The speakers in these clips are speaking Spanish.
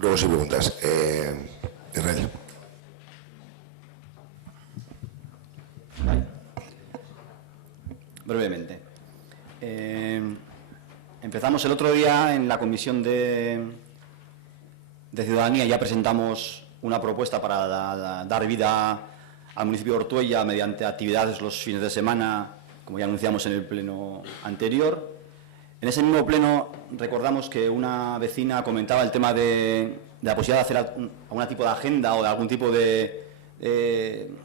Luego si preguntas. Israel. Vale. Brevemente. Empezamos el otro día en la Comisión de Ciudadanía, ya presentamos una propuesta para dar vida al municipio de Ortuella mediante actividades los fines de semana, como ya anunciamos en el pleno anterior. En ese mismo pleno recordamos que una vecina comentaba el tema de la posibilidad de hacer algún tipo de agenda o de algún tipo de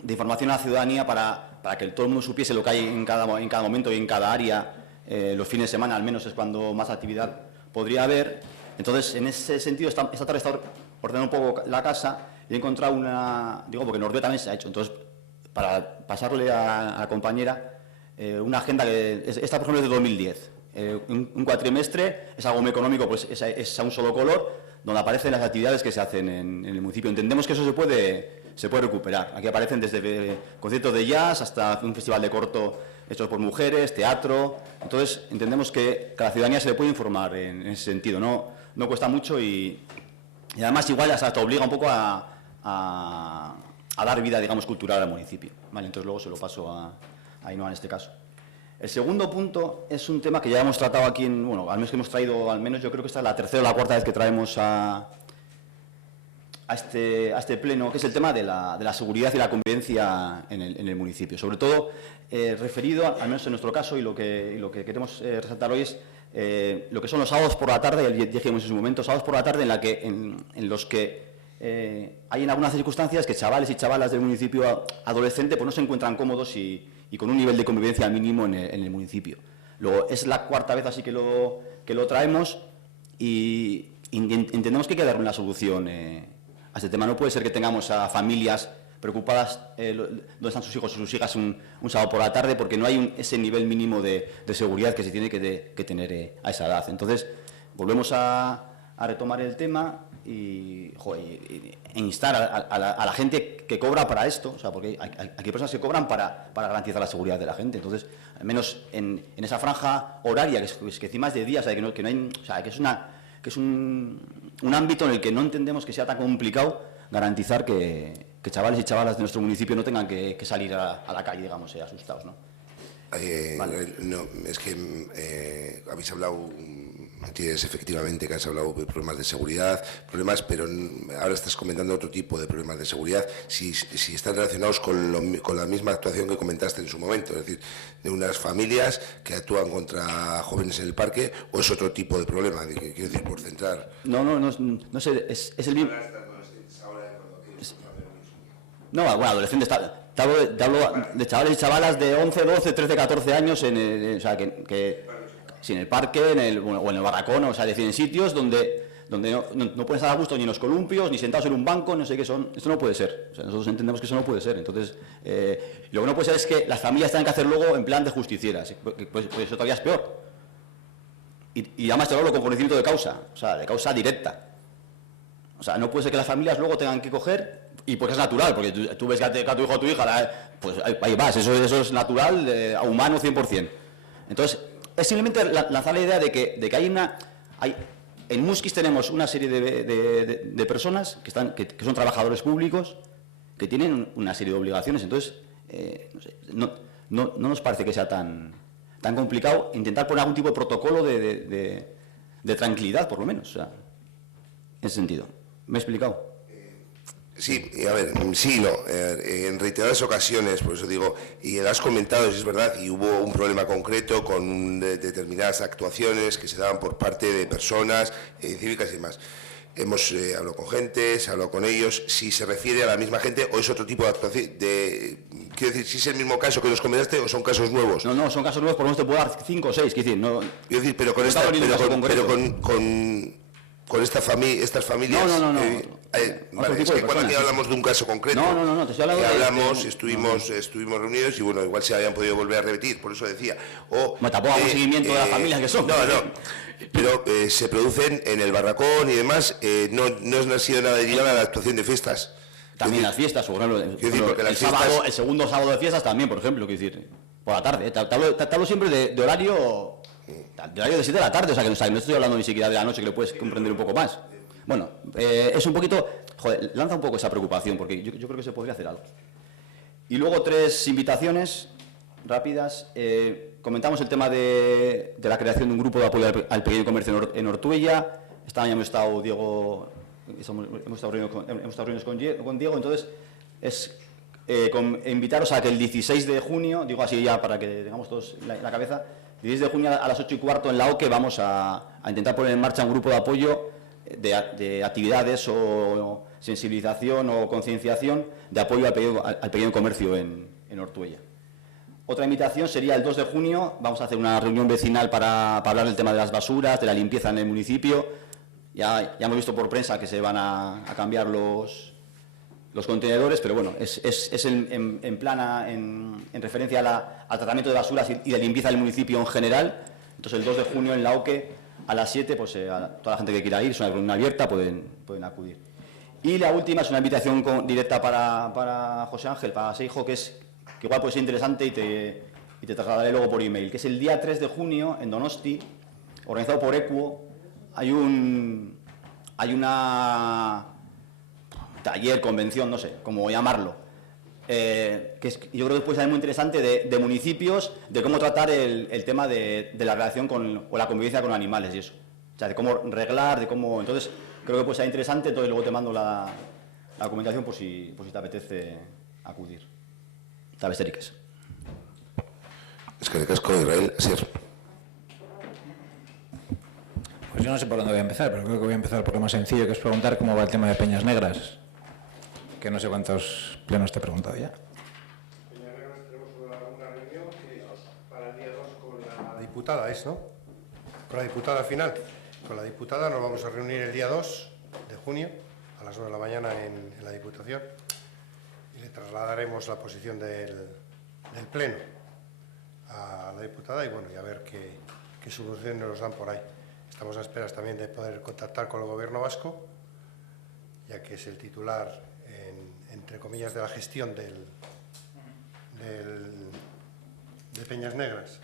información a la ciudadanía para que todo el mundo supiese lo que hay en cada momento y en cada área. Los fines de semana al menos es cuando más actividad podría haber. Entonces, en ese sentido, esta tarde he estado ordenando un poco la casa y he encontrado porque en Ortuella también se ha hecho. Entonces, para pasarle a la compañera una agenda que esta, por ejemplo, es de 2010. Un cuatrimestre es algo muy económico, pues es a un solo color, donde aparecen las actividades que se hacen en el municipio. Entendemos que eso se puede recuperar. Aquí aparecen desde conciertos de jazz hasta un festival de corto hechos por mujeres, teatro. Entonces, entendemos que a la ciudadanía se le puede informar en ese sentido. No cuesta mucho y además igual hasta te obliga un poco a dar vida, digamos, cultural al municipio. Vale, entonces luego se lo paso a Ainhoa en este caso. El segundo punto es un tema que ya hemos tratado aquí, al menos que hemos traído, yo creo que esta es la tercera o la cuarta vez que traemos a este pleno, que es el tema de la seguridad y la convivencia en el municipio. Sobre todo referido, al menos en nuestro caso, y lo que queremos resaltar hoy es lo que son los sábados por la tarde, ya dijimos en su momento, sábados por la tarde en los que hay en algunas circunstancias que chavales y chavalas del municipio adolescente pues no se encuentran cómodos y con un nivel de convivencia al mínimo en el municipio. Luego, es la cuarta vez así que lo traemos y entendemos que hay que dar una solución a este tema. No puede ser que tengamos a familias preocupadas dónde están sus hijos o sus hijas un sábado por la tarde porque no hay ese nivel mínimo de seguridad que se tiene que tener a esa edad. Entonces, volvemos a retomar el tema e instar a la gente que cobra para esto, porque hay personas que cobran para garantizar la seguridad de la gente. Entonces, al menos en esa franja horaria, que encima es de día, que no hay, que es un ámbito en el que no entendemos que sea tan complicado garantizar que chavales y chavalas de nuestro municipio no tengan que salir a la calle, digamos, asustados, ¿no? Vale. No, es que habéis hablado, tienes efectivamente que has hablado de problemas de seguridad, pero ahora estás comentando otro tipo de problemas de seguridad, si están relacionados con la misma actuación que comentaste en su momento, es decir, de unas familias que actúan contra jóvenes en el parque, o es otro tipo de problema, quiero decir, por centrar. No sé, es el mismo. No, bueno, adolescentes, te hablo de chavales y chavalas de 11, 12, 13, 14 años, sí, en el parque o en el barracón, es decir, en sitios donde no pueden estar a gusto ni en los columpios, ni sentados en un banco, no sé qué son. Esto no puede ser. Nosotros entendemos que eso no puede ser. Entonces, lo que no puede ser es que las familias tengan que hacer luego en plan de justicieras. Pues eso todavía es peor. Y además te hablo con conocimiento de causa, de causa directa. No puede ser que las familias luego tengan que coger, y porque es natural, porque tú ves que a tu hijo o a tu hija, pues ahí vas, eso es natural, humano 100%. Entonces, es simplemente lanzar la idea de que hay en Muskis tenemos una serie de personas que son trabajadores públicos, que tienen una serie de obligaciones. Entonces, no nos parece que sea tan complicado intentar poner algún tipo de protocolo de tranquilidad, por lo menos, en ese sentido. ¿Me he explicado? Sí, a ver, sí, no, en reiteradas ocasiones, por eso digo, y lo has comentado, es verdad, y hubo un problema concreto con determinadas actuaciones que se daban por parte de personas cívicas y demás. Hemos hablado con gente, se ha hablado con ellos, si se refiere a la misma gente o es otro tipo de actuación, quiero decir, si es el mismo caso que nos comentaste o son casos nuevos. No, son casos nuevos, por lo menos te puedo dar 5 o 6, quiero decir, no. Quiero decir, pero con estas familias. No. Vale, es que cuando aquí hablamos de un caso concreto, te estoy hablando estuvimos reunidos y bueno, igual se habían podido volver a repetir, por eso decía. Tampoco hago seguimiento de las familias que son. No, pero se producen en el barracón y demás, no ha sido nada derivado a la actuación de fiestas. También las fiestas, por ejemplo, el segundo sábado de fiestas también, por ejemplo, quiero decir, por la tarde. Te hablo siempre de horario de 7 de la tarde, no estoy hablando ni siquiera de la noche, que lo puedes comprender un poco más. Bueno, es un poquito, joder, lanza un poco esa preocupación, porque yo creo que se podría hacer algo. Y luego 3 invitaciones rápidas. Comentamos el tema de la creación de un grupo de apoyo al pequeño comercio en Ortuella. Esta mañana hemos estado hemos estado reunidos con Diego, entonces es invitaros a que el 16 de junio, digo así ya para que tengamos todos la cabeza, el 16 de junio a las 8:15 en la OCE vamos a intentar poner en marcha un grupo de apoyo de actividades o sensibilización o concienciación de apoyo al pequeño comercio en Ortuella. Otra invitación sería el 2 de junio, vamos a hacer una reunión vecinal para hablar del tema de las basuras, de la limpieza en el municipio. Ya hemos visto por prensa que se van a cambiar los contenedores, pero bueno, es en referencia al tratamiento de basuras y de limpieza del municipio en general. Entonces el 2 de junio en la OCE a las 7, pues a toda la gente que quiera ir, es una reunión abierta, pueden acudir. Y la última es una invitación directa para José Ángel, para Seijo, que igual puede ser interesante y te trasladaré luego por email, que es el día 3 de junio en Donosti, organizado por ECUO. Hay una taller, convención, no sé cómo llamarlo, yo creo que puede ser muy interesante de municipios, de cómo tratar el tema de la relación o la convivencia con animales y eso. O sea, de cómo reglar, de cómo... Entonces, creo que puede ser interesante, entonces luego te mando la documentación por si te apetece acudir. Tabesterik. Eskerrik asko, Israel. Asier. Pues yo no sé por dónde voy a empezar, pero creo que voy a empezar por lo más sencillo, que es preguntar cómo va el tema de Peñas Negras, que no sé cuántos plenos te he preguntado ya. Peñas Negras tenemos una reunión para el día 2 con la diputada, ¿no? Con la diputada final. Con la diputada nos vamos a reunir el día 2 de junio a las 9 de la mañana en la Diputación y le trasladaremos la posición del Pleno a la diputada y bueno, y a ver qué soluciones nos dan por ahí. Estamos a esperas también de poder contactar con el Gobierno vasco, ya que es el titular, entre comillas, de la gestión de Peñas Negras.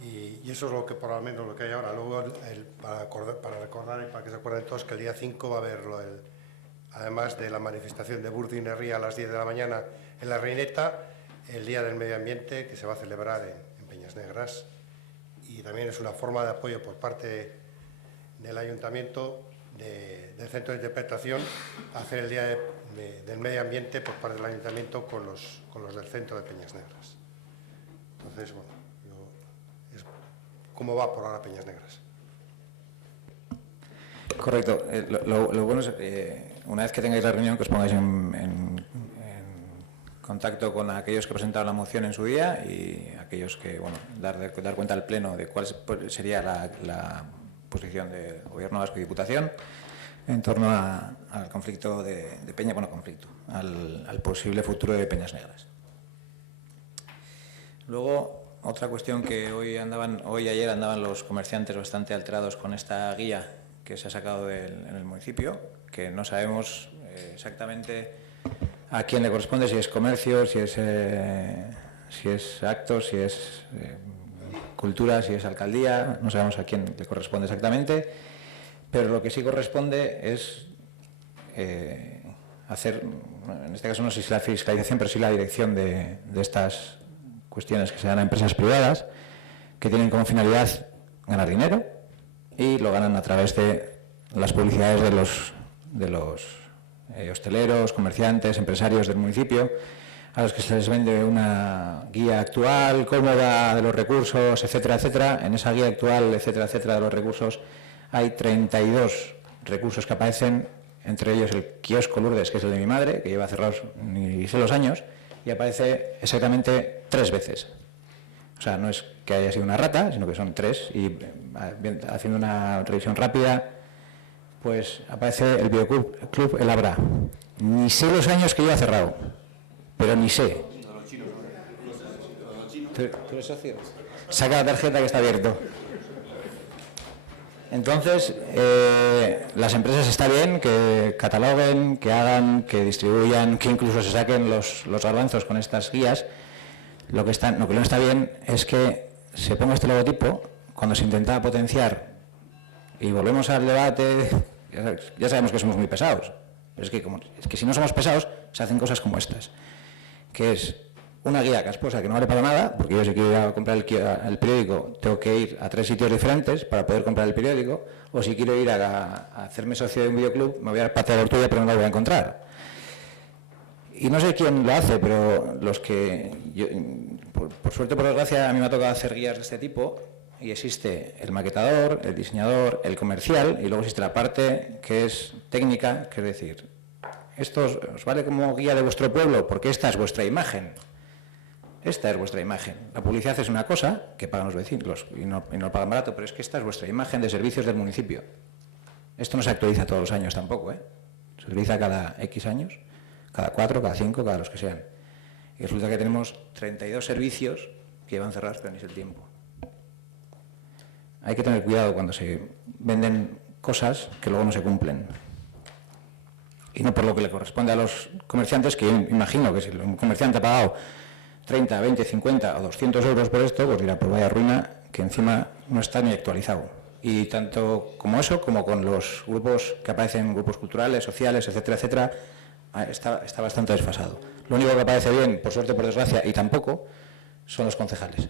Y eso es lo que por lo menos lo que hay ahora. Luego, para recordar y para que se acuerden todos, que el día 5 va a haber, además de la manifestación de Burdin Herria a las 10 de la mañana en La Reineta, el Día del Medio Ambiente que se va a celebrar en Peñas Negras. Y también es una forma de apoyo por parte del Ayuntamiento, del Centro de Interpretación, a hacer el Día del Medio Ambiente por parte del Ayuntamiento con los del Centro de Peñas Negras. Entonces, bueno, ¿cómo va por ahora Peñas Negras? Correcto. Lo bueno es, una vez que tengáis la reunión, que os pongáis en contacto con aquellos que presentaron la moción en su día y aquellos que, bueno, dar cuenta al Pleno de cuál sería la posición del Gobierno vasco y Diputación en torno al conflicto de Peña, al posible futuro de Peñas Negras. Luego, otra cuestión que hoy y ayer andaban los comerciantes bastante alterados con esta guía que se ha sacado en el municipio, que no sabemos exactamente a quién le corresponde, si es comercio, si es actos, si es cultura, si es alcaldía, no sabemos a quién le corresponde exactamente, pero lo que sí corresponde es hacer, en este caso no sé si la fiscalización, pero sí la dirección de estas cuestiones que se dan a empresas privadas que tienen como finalidad ganar dinero y lo ganan a través de las publicidades de los hosteleros, comerciantes, empresarios del municipio, a los que se les vende una guía actual, cómoda de los recursos, etcétera, etcétera. En esa guía actual, etcétera, etcétera, de los recursos, hay 32 recursos que aparecen, entre ellos el kiosco Lourdes, que es el de mi madre, que lleva cerrados ni sé los años, y aparece exactamente 3 veces. O sea, no es que haya sido una rata, sino que son 3, y haciendo una revisión rápida, pues aparece el Videoclub El Abra. Ni sé los años que lleva cerrado, pero ni sé. ¿Tú eres socio? Saca la tarjeta que está abierto. Entonces, las empresas está bien que cataloguen, que hagan, que distribuyan, que incluso se saquen los garbanzos con estas guías. Lo que no está bien es que se ponga este logotipo cuando se intenta potenciar, y volvemos al debate Ya sabemos que somos muy pesados, pero es que si no somos pesados, se hacen cosas como estas, que es una guía casposa que no vale para nada, porque yo si quiero ir a comprar el periódico tengo que ir a 3 sitios diferentes para poder comprar el periódico, o si quiero ir a hacerme socio de un videoclub me voy a Patria de Ortuella pero no lo voy a encontrar. Y no sé quién lo hace, pero los que... por suerte o por desgracia a mí me ha tocado hacer guías de este tipo, y existe el maquetador, el diseñador, el comercial, y luego existe la parte que es técnica, que es decir, esto os vale como guía de vuestro pueblo porque esta es vuestra imagen. Esta es vuestra imagen. La publicidad es una cosa que pagan los vecinos y no pagan barato, pero es que esta es vuestra imagen de servicios del municipio. Esto no se actualiza todos los años tampoco, ¿eh? Se actualiza cada X años, cada 4, cada 5, cada los que sean. Y resulta que tenemos 32 servicios que llevan cerrados pero ni es el tiempo. Hay que tener cuidado cuando se venden cosas que luego no se cumplen. Y no por lo que le corresponde a los comerciantes, que yo imagino que si un comerciante ha pagado 30, 20, 50 o 200 euros por esto, pues dirá, pues vaya ruina, que encima no está ni actualizado. Y tanto como eso, como con los grupos que aparecen, grupos culturales, sociales, etcétera, etcétera, está bastante desfasado. Lo único que aparece bien, por suerte, por desgracia, y tampoco, son los concejales.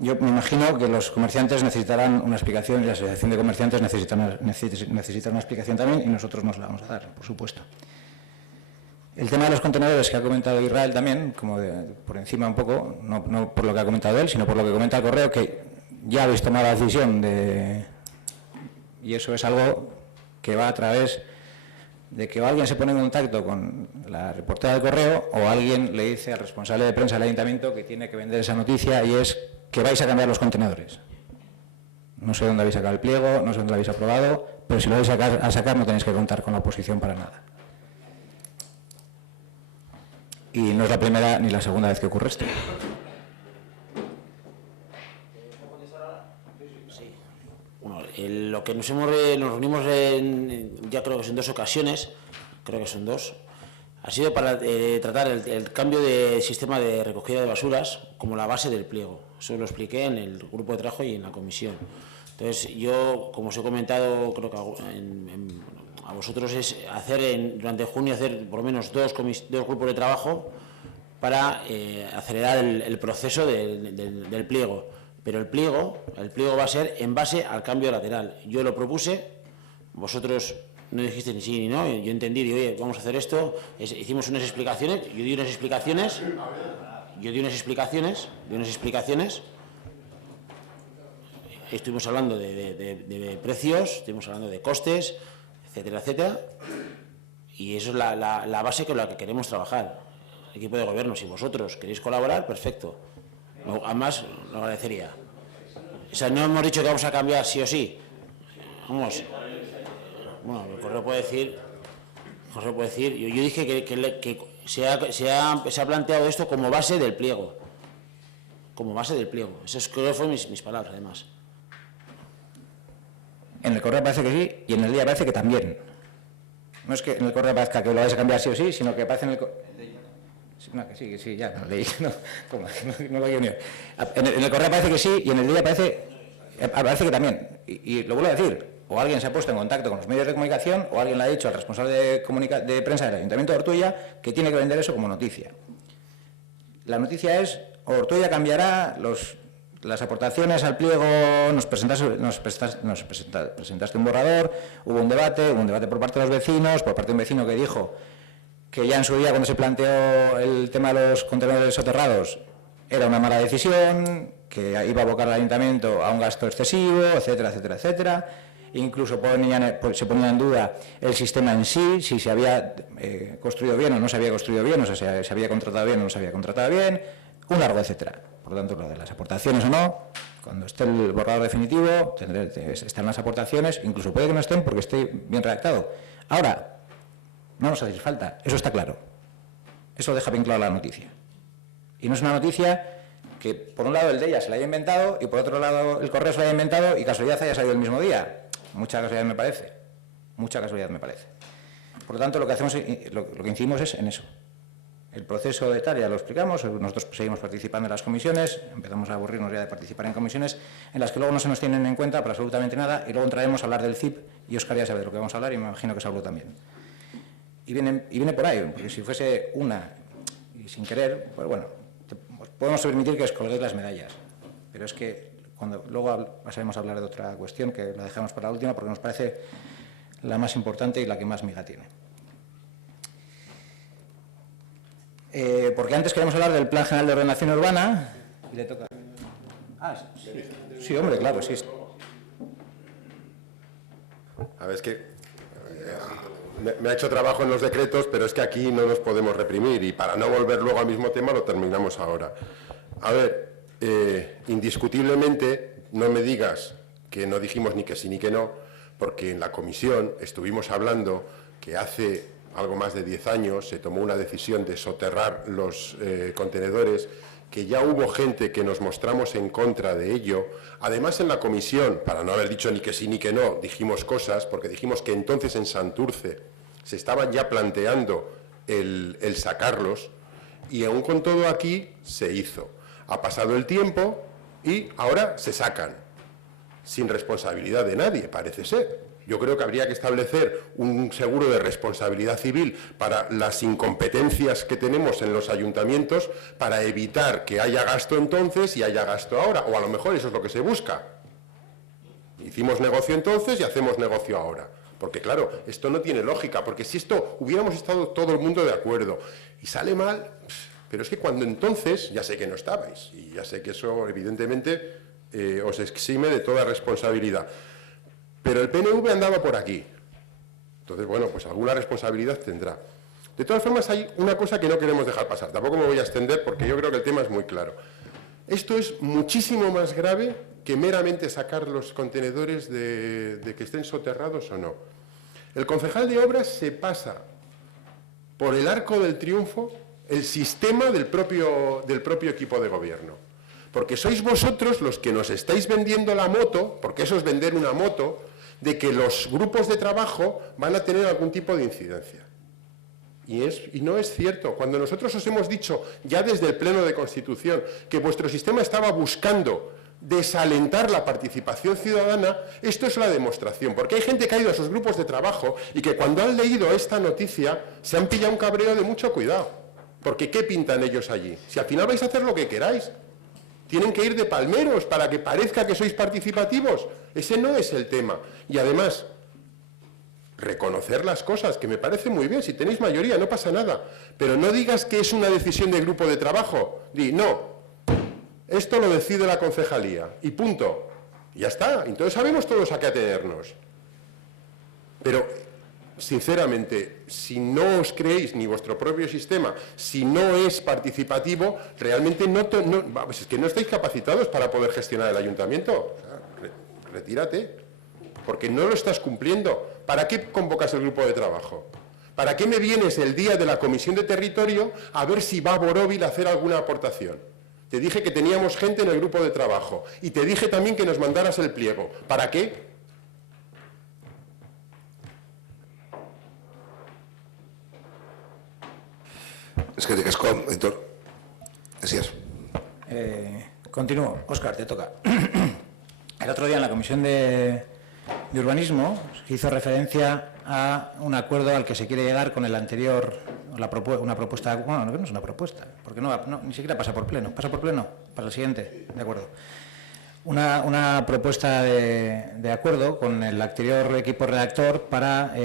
Yo me imagino que los comerciantes necesitarán una explicación y la asociación de comerciantes necesita una explicación también, y nosotros nos la vamos a dar, por supuesto. El tema de los contenedores que ha comentado Israel también, como por encima un poco, no por lo que ha comentado él, sino por lo que comenta el correo, que ya habéis tomado la decisión y eso es algo que va a través de que alguien se pone en contacto con la reportera del correo o alguien le dice al responsable de prensa del ayuntamiento que tiene que vender esa noticia, y es que vais a cambiar los contenedores. No sé dónde habéis sacado el pliego, no sé dónde lo habéis aprobado, pero si lo vais a sacar no tenéis que contar con la oposición para nada. Y no es la primera ni la segunda vez que ocurre esto. Bueno, lo que nos reunimos ya creo que son 2 ocasiones, creo que son 2, ha sido para tratar el cambio de sistema de recogida de basuras como la base del pliego. Eso lo expliqué en el grupo de trabajo y en la comisión. Entonces, yo, como os he comentado, creo que a vosotros es durante junio hacer por lo menos 2 grupos de trabajo para acelerar el proceso del pliego. Pero el pliego va a ser en base al cambio lateral. Yo lo propuse, vosotros no dijiste ni sí ni no, yo entendí, digo, oye, vamos a hacer esto, hicimos unas explicaciones, yo di unas explicaciones, estuvimos hablando de precios, estuvimos hablando de costes, etcétera, etcétera, y eso es la base con la que queremos trabajar, el equipo de gobierno. Si vosotros queréis colaborar, perfecto. Además, lo agradecería. O sea, no hemos dicho que vamos a cambiar sí o sí. Vamos. Bueno, el correo puede decir. Yo dije que se ha planteado esto como base del pliego. Como base del pliego. Eso creo que fueron mis palabras, además. En el correo parece que sí y en el día parece que también. No es que en el correo parezca que lo vais a cambiar sí o sí, sino que parece en el correo. No, que sí, ya, no leí, no lo ni. En el correo parece que sí y en el día parece que también. Y lo vuelvo a decir, o alguien se ha puesto en contacto con los medios de comunicación o alguien le ha dicho al responsable de prensa del Ayuntamiento de Ortuella que tiene que vender eso como noticia. La noticia es, Ortuella cambiará las aportaciones al pliego, nos presentaste un borrador, hubo un debate por parte de los vecinos, por parte de un vecino que dijo que ya en su día, cuando se planteó el tema de los contenedores soterrados, era una mala decisión, que iba a abocar al ayuntamiento a un gasto excesivo, etcétera, etcétera, etcétera. Incluso se ponía en duda el sistema en sí, si se había construido bien o no se había construido bien, o sea, se había contratado bien o no se había contratado bien, un largo etcétera. Por lo tanto, lo de las aportaciones o no, cuando esté el borrador definitivo, están las aportaciones, incluso puede que no estén porque esté bien redactado. Ahora, no nos hacéis falta, eso está claro. Eso deja bien claro la noticia. Y no es una noticia que, por un lado, el de ella se la haya inventado y, por otro lado, el correo se la haya inventado y casualidad haya salido el mismo día. Mucha casualidad me parece. Mucha casualidad me parece. Por lo tanto, lo que hacemos, lo que incidimos es en eso. El proceso de tal ya lo explicamos, nosotros seguimos participando en las comisiones, empezamos a aburrirnos ya de participar en comisiones en las que luego no se nos tienen en cuenta para absolutamente nada y luego entraremos a hablar del CIP y Óscar ya sabe de lo que vamos a hablar y me imagino que se habló también. Y viene por ahí, porque si fuese una y sin querer, pues bueno, podemos permitir que os colguéis las medallas, pero es que cuando luego pasaremos a hablar de otra cuestión que la dejamos para la última porque nos parece la más importante y la que más miga tiene. Porque antes queremos hablar del Plan General de Ordenación Urbana y le toca... Ah, sí, hombre, claro, sí. A ver, es que me ha hecho trabajo en los decretos, pero es que aquí no nos podemos reprimir y para no volver luego al mismo tema lo terminamos ahora. A ver, indiscutiblemente no me digas que no dijimos ni que sí ni que no, porque en la comisión estuvimos hablando que hace algo más de 10 años se tomó una decisión de soterrar los contenedores, que ya hubo gente que nos mostramos en contra de ello. Además, en la comisión, para no haber dicho ni que sí ni que no, dijimos cosas, porque dijimos que entonces en Santurce se estaban ya planteando el sacarlos, y aún con todo aquí se hizo. Ha pasado el tiempo y ahora se sacan, sin responsabilidad de nadie, parece ser. Yo creo que habría que establecer un seguro de responsabilidad civil para las incompetencias que tenemos en los ayuntamientos para evitar que haya gasto entonces y haya gasto ahora, o a lo mejor eso es lo que se busca. Hicimos negocio entonces y hacemos negocio ahora. Porque claro, esto no tiene lógica, porque si esto hubiéramos estado todo el mundo de acuerdo y sale mal, pero es que cuando entonces, ya sé que no estabais, y ya sé que eso evidentemente os exime de toda responsabilidad. Pero el PNV andaba por aquí. Entonces, bueno, pues alguna responsabilidad tendrá. De todas formas, hay una cosa que no queremos dejar pasar. Tampoco me voy a extender porque yo creo que el tema es muy claro. Esto es muchísimo más grave que meramente sacar los contenedores de que estén soterrados o no. El concejal de obras se pasa por el arco del triunfo el sistema del propio equipo de gobierno. Porque sois vosotros los que nos estáis vendiendo la moto, porque eso es vender una moto, de que los grupos de trabajo van a tener algún tipo de incidencia. Y no es cierto. Cuando nosotros os hemos dicho, ya desde el Pleno de Constitución, que vuestro sistema estaba buscando desalentar la participación ciudadana, esto es la demostración. Porque hay gente que ha ido a esos grupos de trabajo y que cuando han leído esta noticia se han pillado un cabreo de mucho cuidado. Porque ¿qué pintan ellos allí? Si al final vais a hacer lo que queráis. Tienen que ir de palmeros para que parezca que sois participativos. Ese no es el tema. Y además, reconocer las cosas, que me parece muy bien. Si tenéis mayoría, no pasa nada. Pero no digas que es una decisión de grupo de trabajo. Di, no, esto lo decide la concejalía. Y punto. Y ya está. Entonces sabemos todos a qué atenernos. Pero, sinceramente, si no os creéis ni vuestro propio sistema, si no es participativo, realmente es que no estáis capacitados para poder gestionar el ayuntamiento. O sea, retírate, porque no lo estás cumpliendo. ¿Para qué convocas el grupo de trabajo? ¿Para qué me vienes el día de la comisión de territorio a ver si va Borovil a hacer alguna aportación? Te dije que teníamos gente en el grupo de trabajo y te dije también que nos mandaras el pliego. ¿Para qué? Es que te casco, Héctor. Así es. Continúo. Óscar, te toca. El otro día en la Comisión de Urbanismo se hizo referencia a un acuerdo al que se quiere llegar con el anterior, una propuesta, bueno, no es una propuesta, porque ni siquiera pasa por pleno. ¿Pasa por pleno? Para el siguiente, de acuerdo. Una propuesta de acuerdo con el anterior equipo redactor para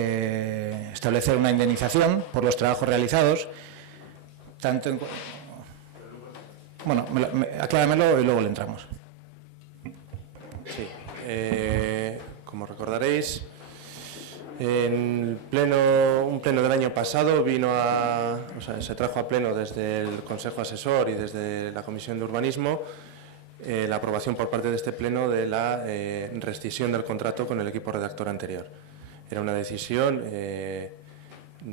establecer una indemnización por los trabajos realizados, tanto en... Bueno, acláramelo y luego le entramos. Sí. Como recordaréis, en un pleno del año pasado se trajo a pleno desde el Consejo Asesor y desde la Comisión de Urbanismo la aprobación por parte de este pleno de la rescisión del contrato con el equipo redactor anterior. Era una decisión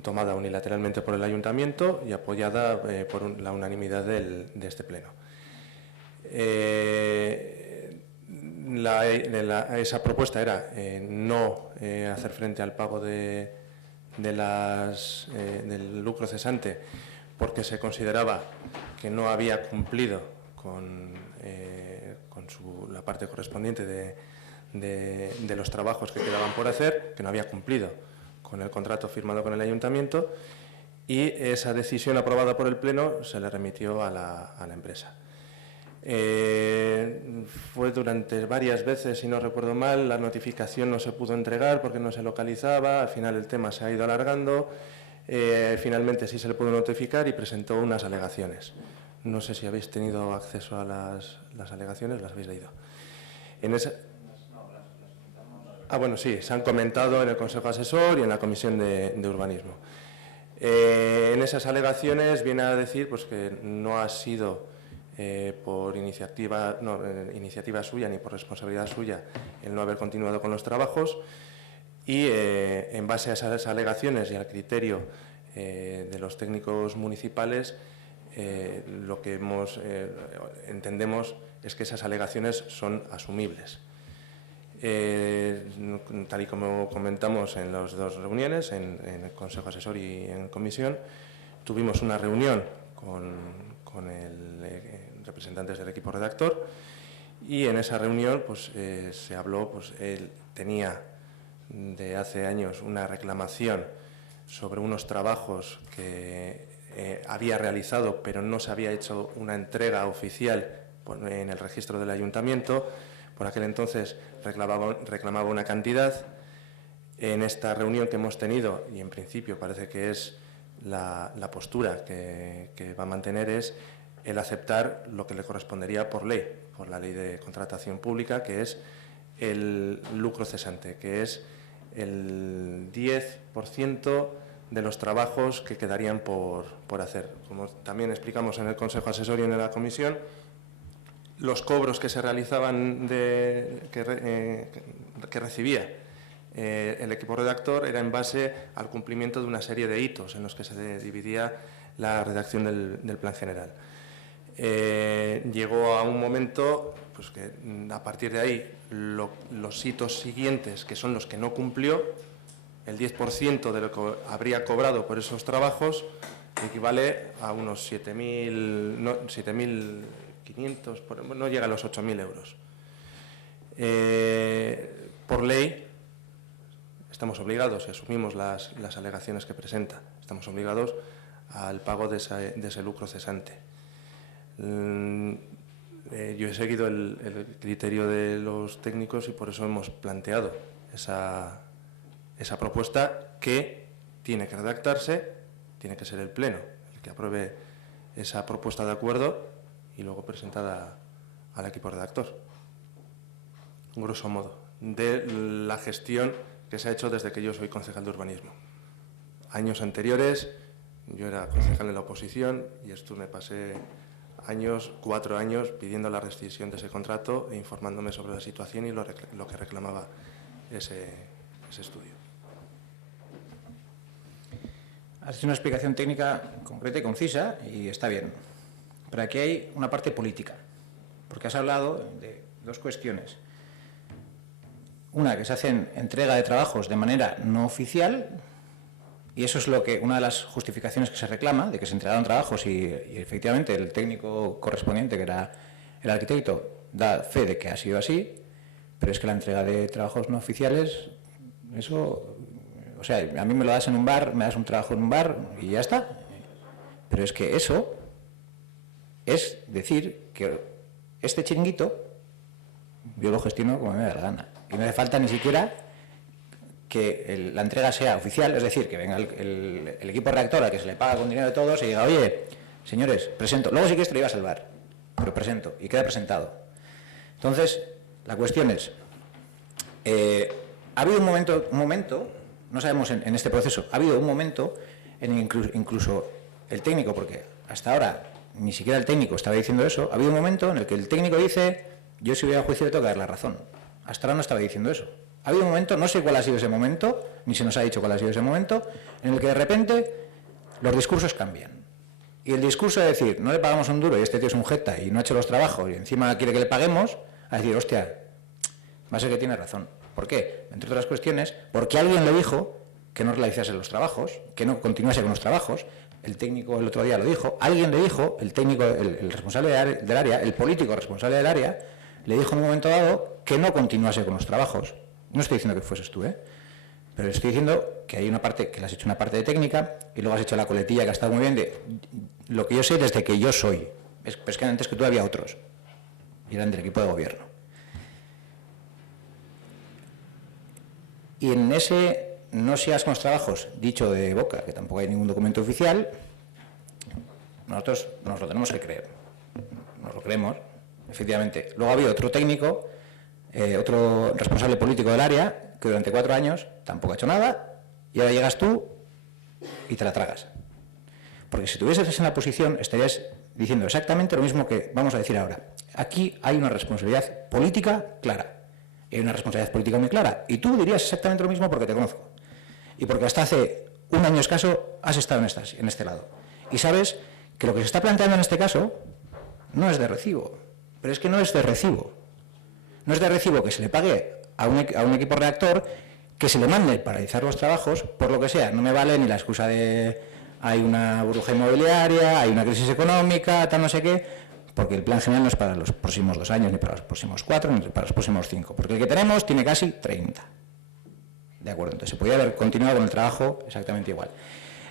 tomada unilateralmente por el Ayuntamiento y apoyada por la unanimidad de este pleno. Esa propuesta era no hacer frente al pago del lucro cesante porque se consideraba que no había cumplido con la parte correspondiente de los trabajos que quedaban por hacer, que no había cumplido con el contrato firmado con el Ayuntamiento, y esa decisión aprobada por el Pleno se le remitió a la empresa. Fue durante varias veces, si no recuerdo mal, la notificación no se pudo entregar porque no se localizaba, al final el tema se ha ido alargando, finalmente sí se le pudo notificar y presentó unas alegaciones. No sé si habéis tenido acceso a las alegaciones, las habéis leído. Bueno, sí, se han comentado en el Consejo Asesor y en la Comisión de Urbanismo. En esas alegaciones viene a decir pues, que no ha sido por iniciativa suya ni por responsabilidad suya el no haber continuado con los trabajos, y en base a esas alegaciones y al criterio de los técnicos municipales, lo que entendemos es que esas alegaciones son asumibles. Tal y como comentamos en las dos reuniones, en el Consejo Asesor y en Comisión, tuvimos una reunión con representantes del equipo redactor, y en esa reunión pues, se habló, pues él tenía de hace años una reclamación sobre unos trabajos que había realizado, pero no se había hecho una entrega oficial en el registro del Ayuntamiento. Por aquel entonces reclamaba una cantidad. En esta reunión que hemos tenido, y en principio parece que es la postura que va a mantener, es el aceptar lo que le correspondería por ley, por la Ley de Contratación Pública, que es el lucro cesante, que es el 10% de los trabajos que quedarían por hacer. Como también explicamos en el Consejo Asesor y en la Comisión, los cobros que se realizaban, que recibía el equipo redactor, era en base al cumplimiento de una serie de hitos en los que se dividía la redacción del plan general. Llegó a un momento pues, que a partir de ahí los hitos siguientes, que son los que no cumplió, el 10% de lo que habría cobrado por esos trabajos equivale a unos 7.500, no llega a los 8.000 euros. Por ley estamos obligados, y asumimos las alegaciones que presenta, estamos obligados al pago de ese lucro cesante. Yo he seguido el criterio de los técnicos y por eso hemos planteado esa propuesta, que tiene que redactarse, tiene que ser el Pleno el que apruebe esa propuesta de acuerdo y luego presentada al equipo redactor. Grosso modo, de la gestión que se ha hecho desde que yo soy concejal de urbanismo. Años anteriores, yo era concejal en la oposición y esto me pasé 4 años pidiendo la rescisión de ese contrato e informándome sobre la situación y lo que reclamaba ese estudio. Has hecho una explicación técnica concreta y concisa y está bien. Pero aquí hay una parte política, porque has hablado de dos cuestiones. Una, que se hacen entrega de trabajos de manera no oficial, y eso es una de las justificaciones que se reclama, de que se entregaron trabajos y efectivamente el técnico correspondiente, que era el arquitecto, da fe de que ha sido así, pero es que la entrega de trabajos no oficiales, eso... O sea, a mí me lo das en un bar, me das un trabajo en un bar y ya está. Pero es que eso es decir que este chiringuito yo lo gestiono como me da la gana. Y no hace falta ni siquiera que la entrega sea oficial, es decir, que venga el equipo redactor al que se le paga con dinero de todos y diga, oye, señores, presento. Luego sí que esto lo llevas al bar, pero presento y queda presentado. Entonces, la cuestión es, ha habido un momento, no sabemos en este proceso, ha habido un momento en que incluso el técnico, porque hasta ahora ni siquiera el técnico estaba diciendo eso, ha habido un momento en el que el técnico dice, yo si voy a juicio le tengo que dar la razón. Hasta ahora no estaba diciendo eso. Ha habido un momento, no sé cuál ha sido ese momento, ni se nos ha dicho cuál ha sido ese momento, en el que de repente los discursos cambian. Y el discurso de decir, no le pagamos un duro y este tío es un jeta y no ha hecho los trabajos y encima quiere que le paguemos, a decir, hostia, va a ser que tiene razón. ¿Por qué? Entre otras cuestiones, porque alguien le dijo que no realizase los trabajos, que no continuase con los trabajos. el técnico el otro día lo dijo, alguien le dijo, el técnico, el responsable del área, el político responsable del área, le dijo en un momento dado que no continuase con los trabajos. No estoy diciendo que fueses tú, pero estoy diciendo que hay una parte, que le has hecho una parte de técnica y luego has hecho la coletilla que ha estado muy bien de lo que yo sé desde que yo soy. Pero es que antes que tú había otros y eran del equipo de gobierno. Y en ese no sigas con los trabajos, dicho de boca, que tampoco hay ningún documento oficial, nosotros nos lo tenemos que creer. Nos lo creemos, efectivamente. Luego había otro técnico, otro responsable político del área, que durante 4 años tampoco ha hecho nada, y ahora llegas tú y te la tragas. Porque si estuvieses en la posición, estarías diciendo exactamente lo mismo que vamos a decir ahora. Aquí hay una responsabilidad política clara. Hay una responsabilidad política muy clara. Y tú dirías exactamente lo mismo porque te conozco. Y porque hasta hace un año escaso has estado en este lado. Y sabes que lo que se está planteando en este caso no es de recibo. Pero es que no es de recibo. No es de recibo que se le pague a un equipo redactor, que se le mande para realizar los trabajos, por lo que sea. No me vale ni la excusa de hay una burbuja inmobiliaria, hay una crisis económica, tal no sé qué, porque el plan general no es para los próximos 2 años, ni para los próximos 4, ni para los próximos 5, porque el que tenemos tiene casi 30. ¿De acuerdo? Entonces se podría haber continuado con el trabajo exactamente igual.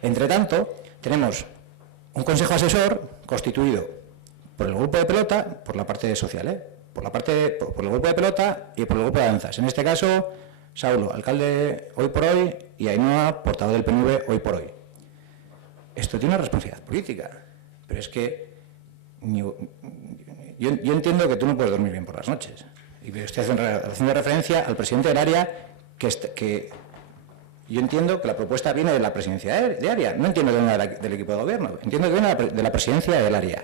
Entre tanto, tenemos un consejo asesor constituido por el grupo de pelota, por la parte social, por el grupo de pelota y por el grupo de danzas. En este caso, Saulo, alcalde hoy por hoy, y Ainhoa, portavoz del PNV hoy por hoy. Esto tiene una responsabilidad política, pero es que yo entiendo que tú no puedes dormir bien por las noches. Y estoy haciendo referencia al presidente del área, que yo entiendo que la propuesta viene de la presidencia de área, no entiendo que venga del equipo de gobierno, entiendo que viene de la presidencia del área.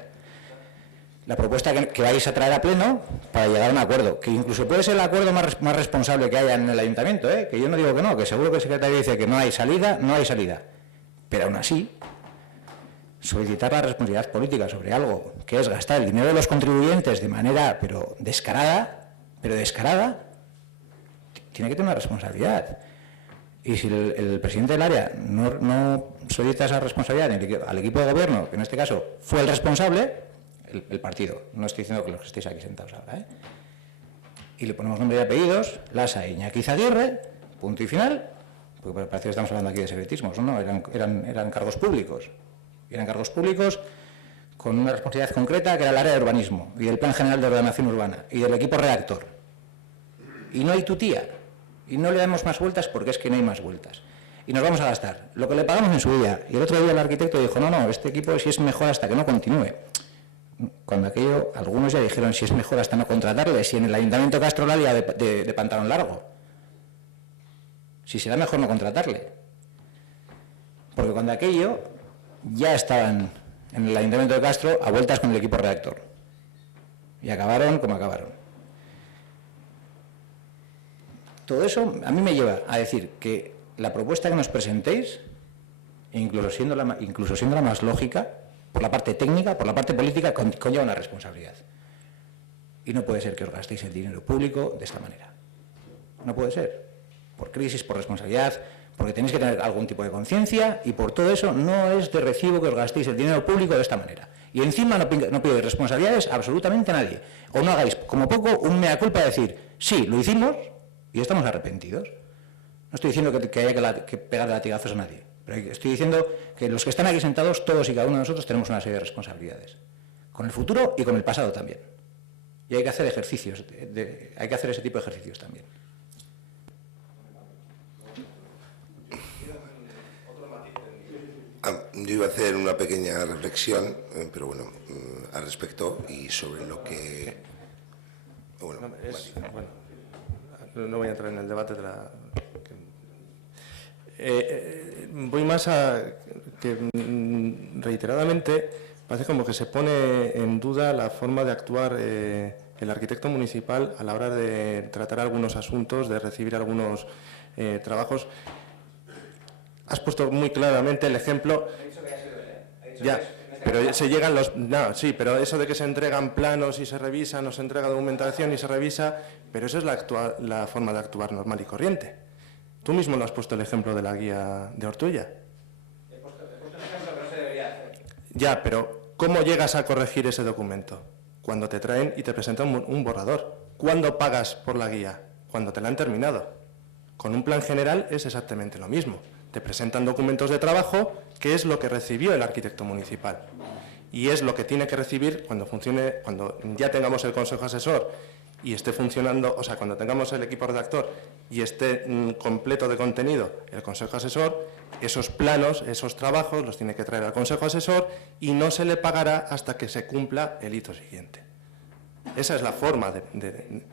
La propuesta que vais a traer a pleno para llegar a un acuerdo, que incluso puede ser el acuerdo más responsable que haya en el ayuntamiento, que yo no digo que no, que seguro que el secretario dice que no hay salida, pero aún así, solicitar la responsabilidad política sobre algo que es gastar el dinero de los contribuyentes de manera, pero descarada, tiene que tener una responsabilidad. Y si el presidente del área no solicita esa responsabilidad al equipo de gobierno, que en este caso fue el responsable, el partido, no estoy diciendo que los que estéis aquí sentados ahora, y le ponemos nombre y apellidos, Lasa Iñaki Izaguirre, punto y final, porque parece que estamos hablando aquí de secretismos, no, eran cargos públicos. Y eran cargos públicos con una responsabilidad concreta que era el área de urbanismo y del Plan General de Ordenación Urbana y del equipo redactor. Y no hay tutía. Y no le damos más vueltas porque es que no hay más vueltas. Y nos vamos a gastar lo que le pagamos en su día. Y el otro día el arquitecto dijo, no, este equipo si es mejor hasta que no continúe. Cuando aquello, algunos ya dijeron si es mejor hasta no contratarle, si en el Ayuntamiento de Castro Lalia de Pantalón Largo. Si será mejor no contratarle. Porque cuando aquello ya estaban en el Ayuntamiento de Castro a vueltas con el equipo redactor. Y acabaron como acabaron. Todo eso a mí me lleva a decir que la propuesta que nos presentéis, incluso siendo la más lógica, por la parte técnica, por la parte política, conlleva una responsabilidad. Y no puede ser que os gastéis el dinero público de esta manera. No puede ser. Por crisis, por responsabilidad, porque tenéis que tener algún tipo de conciencia y por todo eso no es de recibo que os gastéis el dinero público de esta manera. Y encima no pido responsabilidades a absolutamente nadie. O no hagáis, como poco, un mea culpa de decir, sí, lo hicimos y estamos arrepentidos. No estoy diciendo que haya que pegar latigazos a nadie, pero estoy diciendo que los que están aquí sentados, todos y cada uno de nosotros tenemos una serie de responsabilidades. Con el futuro y con el pasado también. Y hay que hacer ejercicios, hay que hacer ese tipo de ejercicios también. Yo iba a hacer una pequeña reflexión, pero bueno, al respecto y sobre lo que... Bueno, no voy a entrar en el debate de la... voy más a que reiteradamente parece como que se pone en duda la forma de actuar el arquitecto municipal a la hora de tratar algunos asuntos, de recibir algunos trabajos. Has puesto muy claramente el ejemplo. Ya, pero se llegan los... No, sí, pero eso de que se entregan planos y se revisan, o se entrega documentación y se revisa, pero eso es la forma de actuar normal y corriente. Tú mismo lo has puesto el ejemplo de la guía de Ortuella. He puesto el ejemplo, pero no se debería Ya, pero ¿cómo llegas a corregir ese documento? Cuando te traen y te presentan un borrador. ¿Cuándo pagas por la guía? Cuando te la han terminado. Con un plan general es exactamente lo mismo. Te presentan documentos de trabajo, que es lo que recibió el arquitecto municipal. Y es lo que tiene que recibir cuando funcione, cuando ya tengamos el consejo asesor y esté funcionando, o sea, cuando tengamos el equipo redactor y esté completo de contenido el consejo asesor, esos planos, esos trabajos los tiene que traer al consejo asesor y no se le pagará hasta que se cumpla el hito siguiente. Esa es la forma de...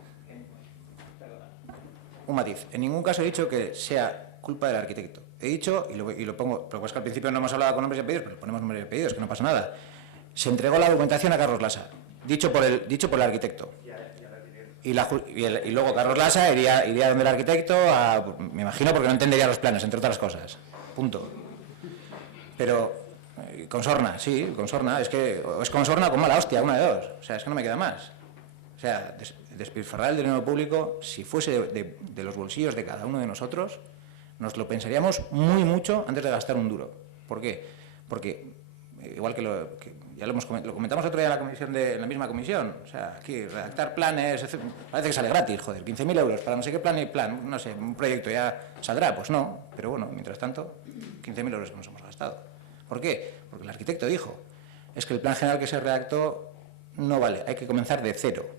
Un matiz. En ningún caso he dicho que sea culpa del arquitecto. He dicho, y lo pongo, porque es que al principio no hemos hablado con nombres y apellidos, pero ponemos nombres y apellidos, que no pasa nada. Se entregó la documentación a Carlos Lasa, dicho por el arquitecto. Y luego Carlos Lasa iría donde el arquitecto, me imagino, porque no entendería los planes, entre otras cosas. Punto. Pero con sorna, sí, con sorna. Es que o es con sorna o con mala hostia, una de dos. O sea, es que no me queda más. O sea, despilfarrar el dinero público, si fuese de los bolsillos de cada uno de nosotros, nos lo pensaríamos muy mucho antes de gastar un duro. ¿Por qué? Porque, igual que ya lo comentamos otro día en la comisión en la misma comisión, o sea, aquí redactar planes, parece que sale gratis, joder, 15.000 euros para no sé qué plan, no sé, un proyecto ya saldrá, pues no, pero bueno, mientras tanto, 15.000 euros que nos hemos gastado. ¿Por qué? Porque el arquitecto dijo, es que el plan general que se redactó no vale, hay que comenzar de cero.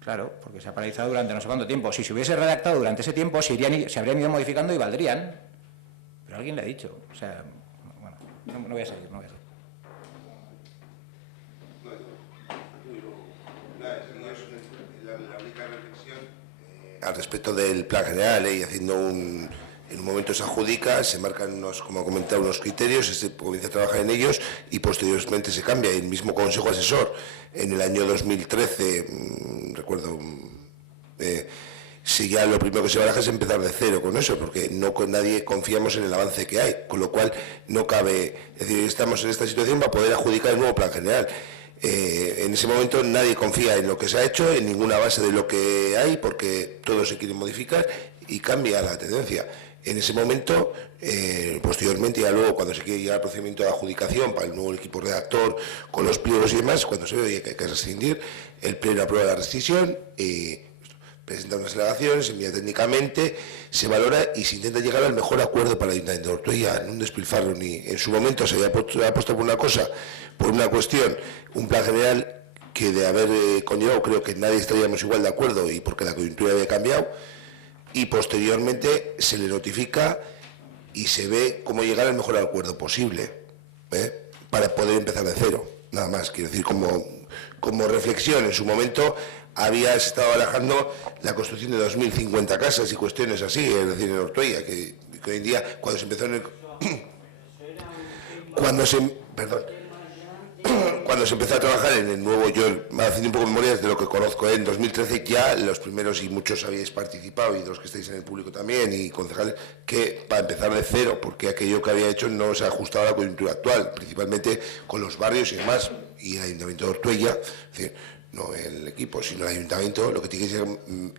Claro, porque se ha paralizado durante no sé cuánto tiempo. Si se hubiese redactado durante ese tiempo, se habrían ido modificando y valdrían. Pero alguien le ha dicho. O sea, bueno, no voy a seguir, no voy a seguir. La única reflexión al respecto del plan general, y haciendo en un momento se adjudica, se marcan unos, como ha comentado, unos criterios, se comienza a trabajar en ellos y posteriormente se cambia. El mismo consejo asesor en el año 2013, recuerdo, si ya lo primero que se baraja es empezar de cero con eso, porque no con nadie confiamos en el avance que hay, con lo cual no cabe, es decir, estamos en esta situación para poder adjudicar el nuevo plan general. En ese momento nadie confía en lo que se ha hecho, en ninguna base de lo que hay, porque todo se quiere modificar y cambia la tendencia. En ese momento, posteriormente, ya luego, cuando se quiere llegar al procedimiento de adjudicación para el nuevo equipo redactor, con los pliegos y demás, cuando se ve que hay que rescindir, el Pleno aprueba la rescisión y presenta unas alegaciones, se envía técnicamente, se valora y se intenta llegar al mejor acuerdo para el Ayuntamiento de Ortuella, no un despilfarro, ni en su momento se había puesto por una cosa, por una cuestión, un plan general que de haber conllevado, creo que nadie estaríamos igual de acuerdo y porque la coyuntura había cambiado, y posteriormente se le notifica y se ve cómo llegar al mejor acuerdo posible, para poder empezar de cero, nada más. Quiero decir, como reflexión, en su momento se estaba barajando la construcción de 2.050 casas y cuestiones así, es decir, en Ortuella, que hoy en día, cuando se empezó cuando se empezó a trabajar en el nuevo, yo haciendo un poco de memoria de lo que conozco, en 2013 ya los primeros, y muchos habéis participado, y los que estáis en el público también, y concejales, que para empezar de cero, porque aquello que había hecho no se ha ajustado a la coyuntura actual, principalmente con los barrios y demás, y el Ayuntamiento de Ortuella, es decir, no el equipo, sino el Ayuntamiento, lo que tiene que ser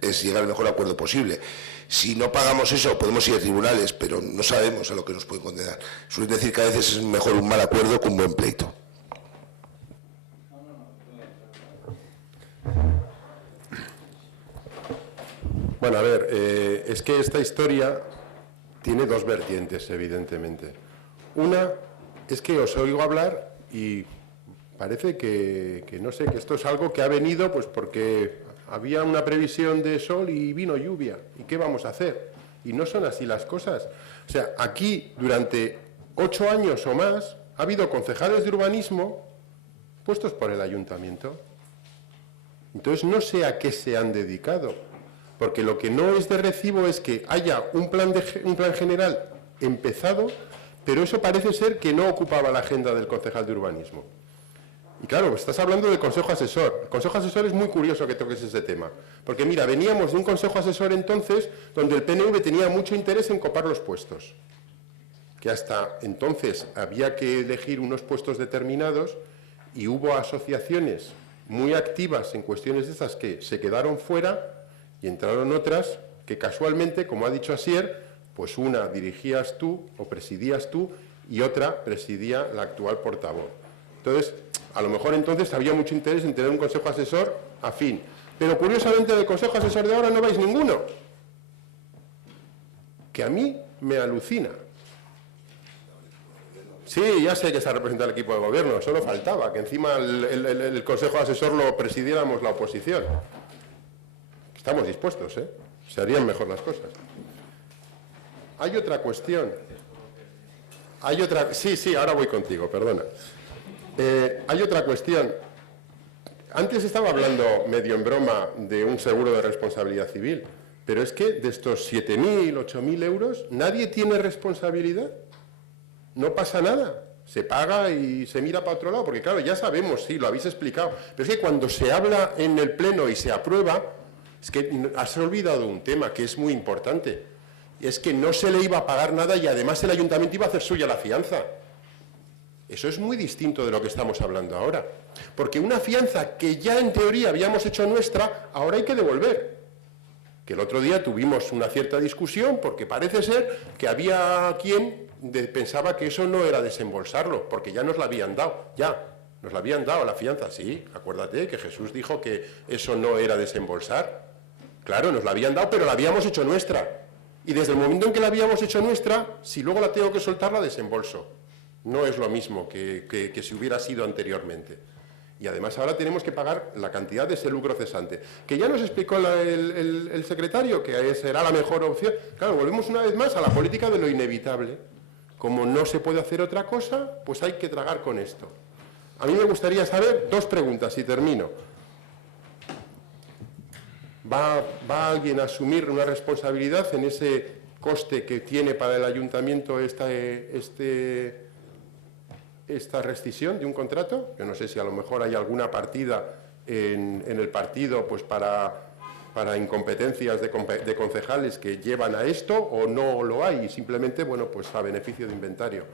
es llegar al mejor acuerdo posible. Si no pagamos eso, podemos ir a tribunales, pero no sabemos a lo que nos pueden condenar. Suelen decir que a veces es mejor un mal acuerdo que un buen pleito. Bueno, a ver, es que esta historia tiene dos vertientes, evidentemente. Una es que os oigo hablar y parece que no sé, que esto es algo que ha venido pues porque había una previsión de sol y vino lluvia. ¿Y qué vamos a hacer? Y no son así las cosas. O sea, aquí durante 8 años o más ha habido concejales de urbanismo puestos por el ayuntamiento. Entonces no sé a qué se han dedicado, porque lo que no es de recibo es que haya un plan general empezado, pero eso parece ser que no ocupaba la agenda del concejal de urbanismo. Y claro, estás hablando del Consejo Asesor. El Consejo Asesor es muy curioso que toques ese tema, porque mira, veníamos de un Consejo Asesor entonces donde el PNV tenía mucho interés en copar los puestos, que hasta entonces había que elegir unos puestos determinados y hubo asociaciones muy activas en cuestiones de estas que se quedaron fuera y entraron otras que casualmente, como ha dicho Asier, pues una dirigías tú o presidías tú y otra presidía la actual portavoz. Entonces, a lo mejor entonces había mucho interés en tener un consejo asesor afín. Pero curiosamente del consejo asesor de ahora no vais ninguno. Que a mí me alucina. Sí, ya sé que está representado el equipo de gobierno, solo faltaba que encima el consejo asesor lo presidiéramos la oposición. Estamos dispuestos, ¿eh? Se harían mejor las cosas. Hay otra cuestión. Sí, ahora voy contigo, perdona. Hay otra cuestión. Antes estaba hablando medio en broma de un seguro de responsabilidad civil, pero es que de estos 7.000, 8.000 euros, nadie tiene responsabilidad. No pasa nada. Se paga y se mira para otro lado, porque claro, ya sabemos, sí, lo habéis explicado, pero es que cuando se habla en el Pleno y se aprueba, es que has olvidado un tema que es muy importante. Es que no se le iba a pagar nada y además el ayuntamiento iba a hacer suya la fianza. Eso es muy distinto de lo que estamos hablando ahora. Porque una fianza que ya en teoría habíamos hecho nuestra, ahora hay que devolver. Que el otro día tuvimos una cierta discusión porque parece ser que había quien pensaba que eso no era desembolsarlo, porque ya nos la habían dado, nos la habían dado la fianza, sí, acuérdate que Jesús dijo que eso no era desembolsar. Claro, nos la habían dado, pero la habíamos hecho nuestra. Y desde el momento en que la habíamos hecho nuestra, si luego la tengo que soltar, la desembolso. No es lo mismo que si hubiera sido anteriormente. Y además ahora tenemos que pagar la cantidad de ese lucro cesante. Que ya nos explicó el secretario que será la mejor opción. Claro, volvemos una vez más a la política de lo inevitable. Como no se puede hacer otra cosa, pues hay que tragar con esto. A mí me gustaría saber dos preguntas y termino. ¿Va alguien a asumir una responsabilidad en ese coste que tiene para el ayuntamiento esta rescisión de un contrato? Yo no sé si a lo mejor hay alguna partida en el partido pues para incompetencias de concejales que llevan a esto, o no lo hay, y simplemente, bueno, pues a beneficio de inventario.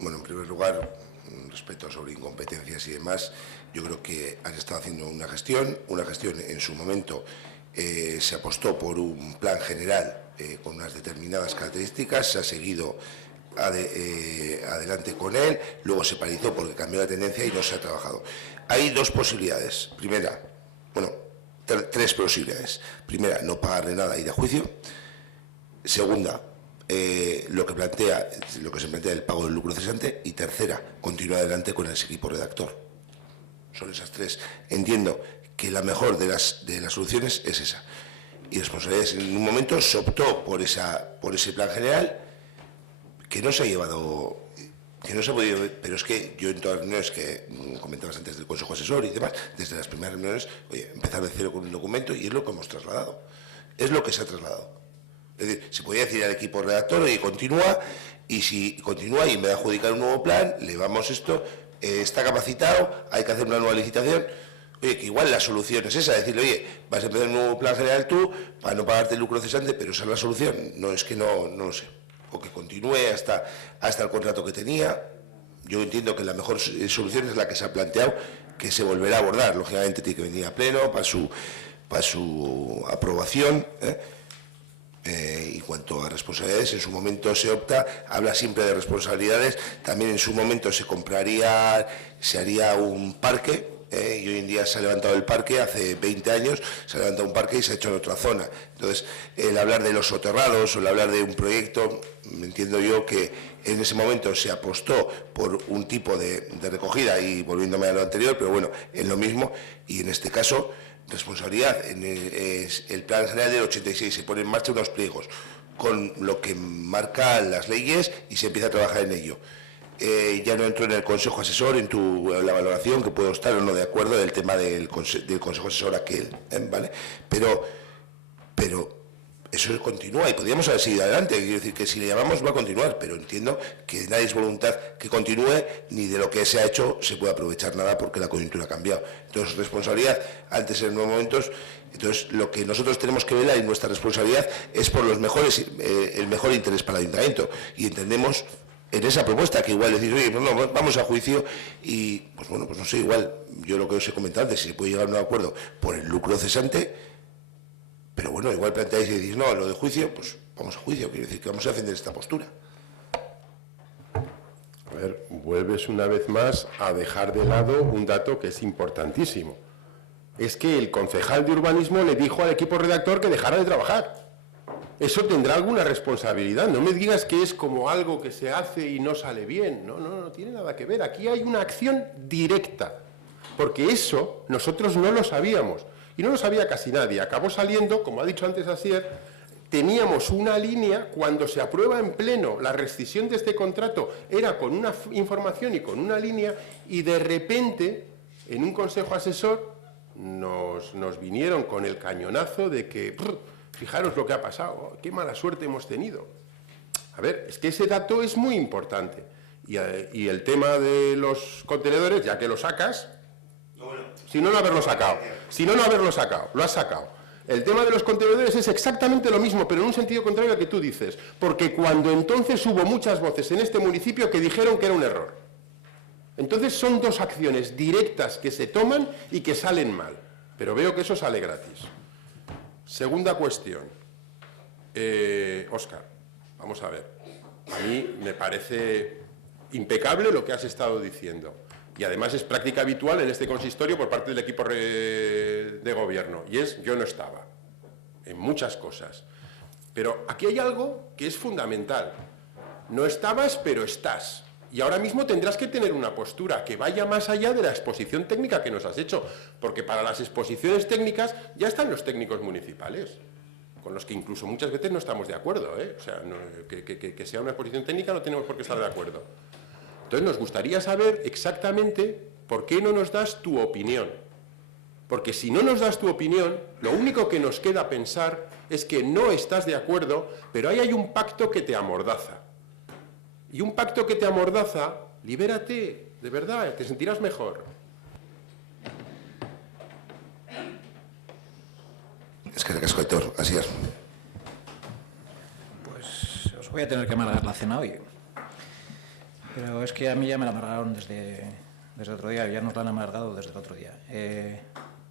Bueno, en primer lugar, respecto sobre incompetencias y demás, yo creo que han estado haciendo una gestión en su momento se apostó por un plan general con unas determinadas características, se ha seguido adelante con él, luego se paralizó porque cambió la tendencia y no se ha trabajado. Hay dos posibilidades. Primera, bueno, tres posibilidades. Primera, no pagarle nada, ir a juicio. Segunda, lo que se plantea el pago del lucro cesante. Y tercera, continuar adelante con el equipo redactor. Son esas tres. Entiendo que la mejor de las soluciones es esa. Y responsabilidades. En un momento se optó por ese plan general que no se ha llevado, que no se ha podido, pero es que yo en todas las reuniones que comentabas antes del Consejo Asesor y demás, desde las primeras reuniones, oye, empezar de cero con un documento y es lo que hemos trasladado. Es lo que se ha trasladado. Es decir, se podía decir al equipo redactor, oye, continúa, y si continúa y me da adjudicar un nuevo plan, le vamos esto, está capacitado, hay que hacer una nueva licitación. Oye, que igual la solución es esa, decirle, oye, vas a empezar un nuevo plan general tú para no pagarte el lucro cesante, pero esa es la solución. No es que no lo sé. O que continúe hasta el contrato que tenía. Yo entiendo que la mejor solución es la que se ha planteado, que se volverá a abordar. Lógicamente tiene que venir a pleno para su aprobación. Y cuanto a responsabilidades, en su momento se opta, habla siempre de responsabilidades. También en su momento se haría un parque. Y hoy en día se ha levantado el parque, hace 20 años se ha levantado un parque y se ha hecho en otra zona. Entonces, el hablar de los soterrados o el hablar de un proyecto, entiendo yo que en ese momento se apostó por un tipo de recogida, y volviéndome a lo anterior, pero bueno, es lo mismo, y en este caso, responsabilidad, es el plan general del 86, se pone en marcha unos pliegos con lo que marcan las leyes y se empieza a trabajar en ello. Ya no entro en el Consejo Asesor, en la valoración, que puedo estar o no de acuerdo del tema del Consejo Asesor aquel, ¿vale? Pero eso continúa y podríamos haber seguido adelante. Quiero decir que si le llamamos va a continuar, pero entiendo que nadie es voluntad que continúe, ni de lo que se ha hecho se puede aprovechar nada porque la coyuntura ha cambiado. Entonces, responsabilidad antes en nuevos momentos. Entonces, lo que nosotros tenemos que velar y nuestra responsabilidad es por el mejor interés para el ayuntamiento, y entendemos en esa propuesta que igual decir, oye, pues no, vamos a juicio y, pues bueno, pues no sé, igual, yo lo que os he comentado antes, si se puede llegar a un acuerdo por el lucro cesante, Pero bueno, igual planteáis y decís, no, lo de juicio, pues vamos a juicio, quiero decir que vamos a defender esta postura. A ver, vuelves una vez más a dejar de lado un dato que es importantísimo. Es que el concejal de urbanismo le dijo al equipo redactor que dejara de trabajar. Eso tendrá alguna responsabilidad. No me digas que es como algo que se hace y no sale bien. No, no, no tiene nada que ver. Aquí hay una acción directa. Porque eso nosotros no lo sabíamos. Y no lo sabía casi nadie. Acabó saliendo, como ha dicho antes Asier, teníamos una línea, cuando se aprueba en pleno la rescisión de este contrato, era con una información y con una línea, y de repente, en un consejo asesor, nos vinieron con el cañonazo de que, fijaros lo que ha pasado, qué mala suerte hemos tenido. A ver, es que ese dato es muy importante. Y el tema de los contenedores, ya que lo sacas, si no haberlo sacado, lo has sacado. El tema de los contenedores es exactamente lo mismo, pero en un sentido contrario al que tú dices, porque cuando entonces hubo muchas voces en este municipio que dijeron que era un error. Entonces son dos acciones directas que se toman y que salen mal, pero veo que eso sale gratis. Segunda cuestión. Óscar, vamos a ver. A mí me parece impecable lo que has estado diciendo. Y además es práctica habitual en este consistorio por parte del equipo de gobierno. Y es, yo no estaba, en muchas cosas. Pero aquí hay algo que es fundamental. No estabas, pero estás. Y ahora mismo tendrás que tener una postura que vaya más allá de la exposición técnica que nos has hecho. Porque para las exposiciones técnicas ya están los técnicos municipales, con los que incluso muchas veces no estamos de acuerdo, ¿eh? O sea, que sea una exposición técnica no tenemos por qué estar de acuerdo. Entonces nos gustaría saber exactamente por qué no nos das tu opinión. Porque si no nos das tu opinión, lo único que nos queda pensar es que no estás de acuerdo, pero ahí hay un pacto que te amordaza. Y un pacto que te amordaza, libérate, de verdad, te sentirás mejor. Es que recasco, Héctor, así es. Pues os voy a tener que amargar la cena hoy. Pero es que a mí ya me la amargaron desde otro día, ya nos la han amargado desde el otro día.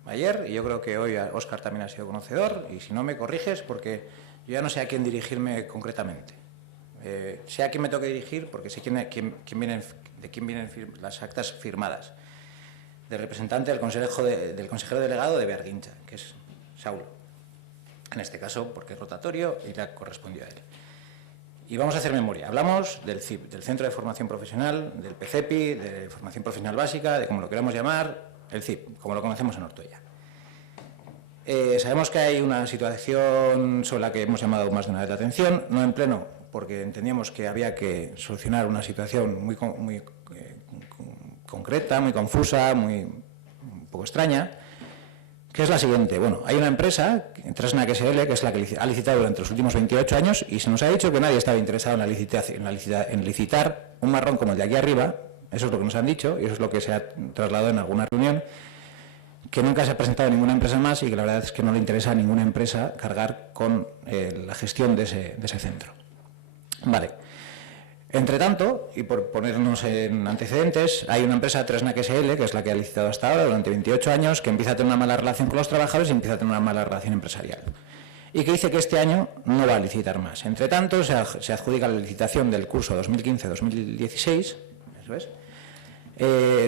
Ayer, y yo creo que hoy Óscar también ha sido conocedor, y si no me corriges, porque yo ya no sé a quién dirigirme concretamente. Sé a quién me tengo que dirigir, porque sé de quién vienen las actas firmadas. Del representante del consejero delegado de Bearguincha, que es Saulo. En este caso, porque es rotatorio y le ha correspondido a él. Y vamos a hacer memoria. Hablamos del CIP, del Centro de Formación Profesional, del PCEPI, de Formación Profesional Básica, de como lo queramos llamar, el CIP, como lo conocemos en Ortuella. Sabemos que hay una situación sobre la que hemos llamado más de una vez la atención, no en pleno, porque entendíamos que había que solucionar una situación muy concreta, muy confusa, un poco extraña, que es la siguiente. Bueno, hay una empresa, Tresnac SL, que es la que ha licitado durante los últimos 28 años y se nos ha dicho que nadie estaba interesado en licitar un marrón como el de aquí arriba. Eso es lo que nos han dicho y eso es lo que se ha trasladado en alguna reunión, que nunca se ha presentado ninguna empresa más y que la verdad es que no le interesa a ninguna empresa cargar con la gestión de ese centro. Vale. Entre tanto, y por ponernos en antecedentes, hay una empresa, Tresnac SL, que es la que ha licitado hasta ahora durante 28 años, que empieza a tener una mala relación con los trabajadores y empieza a tener una mala relación empresarial. Y que dice que este año no va a licitar más. Entre tanto, se adjudica la licitación del curso 2015-2016, eso es,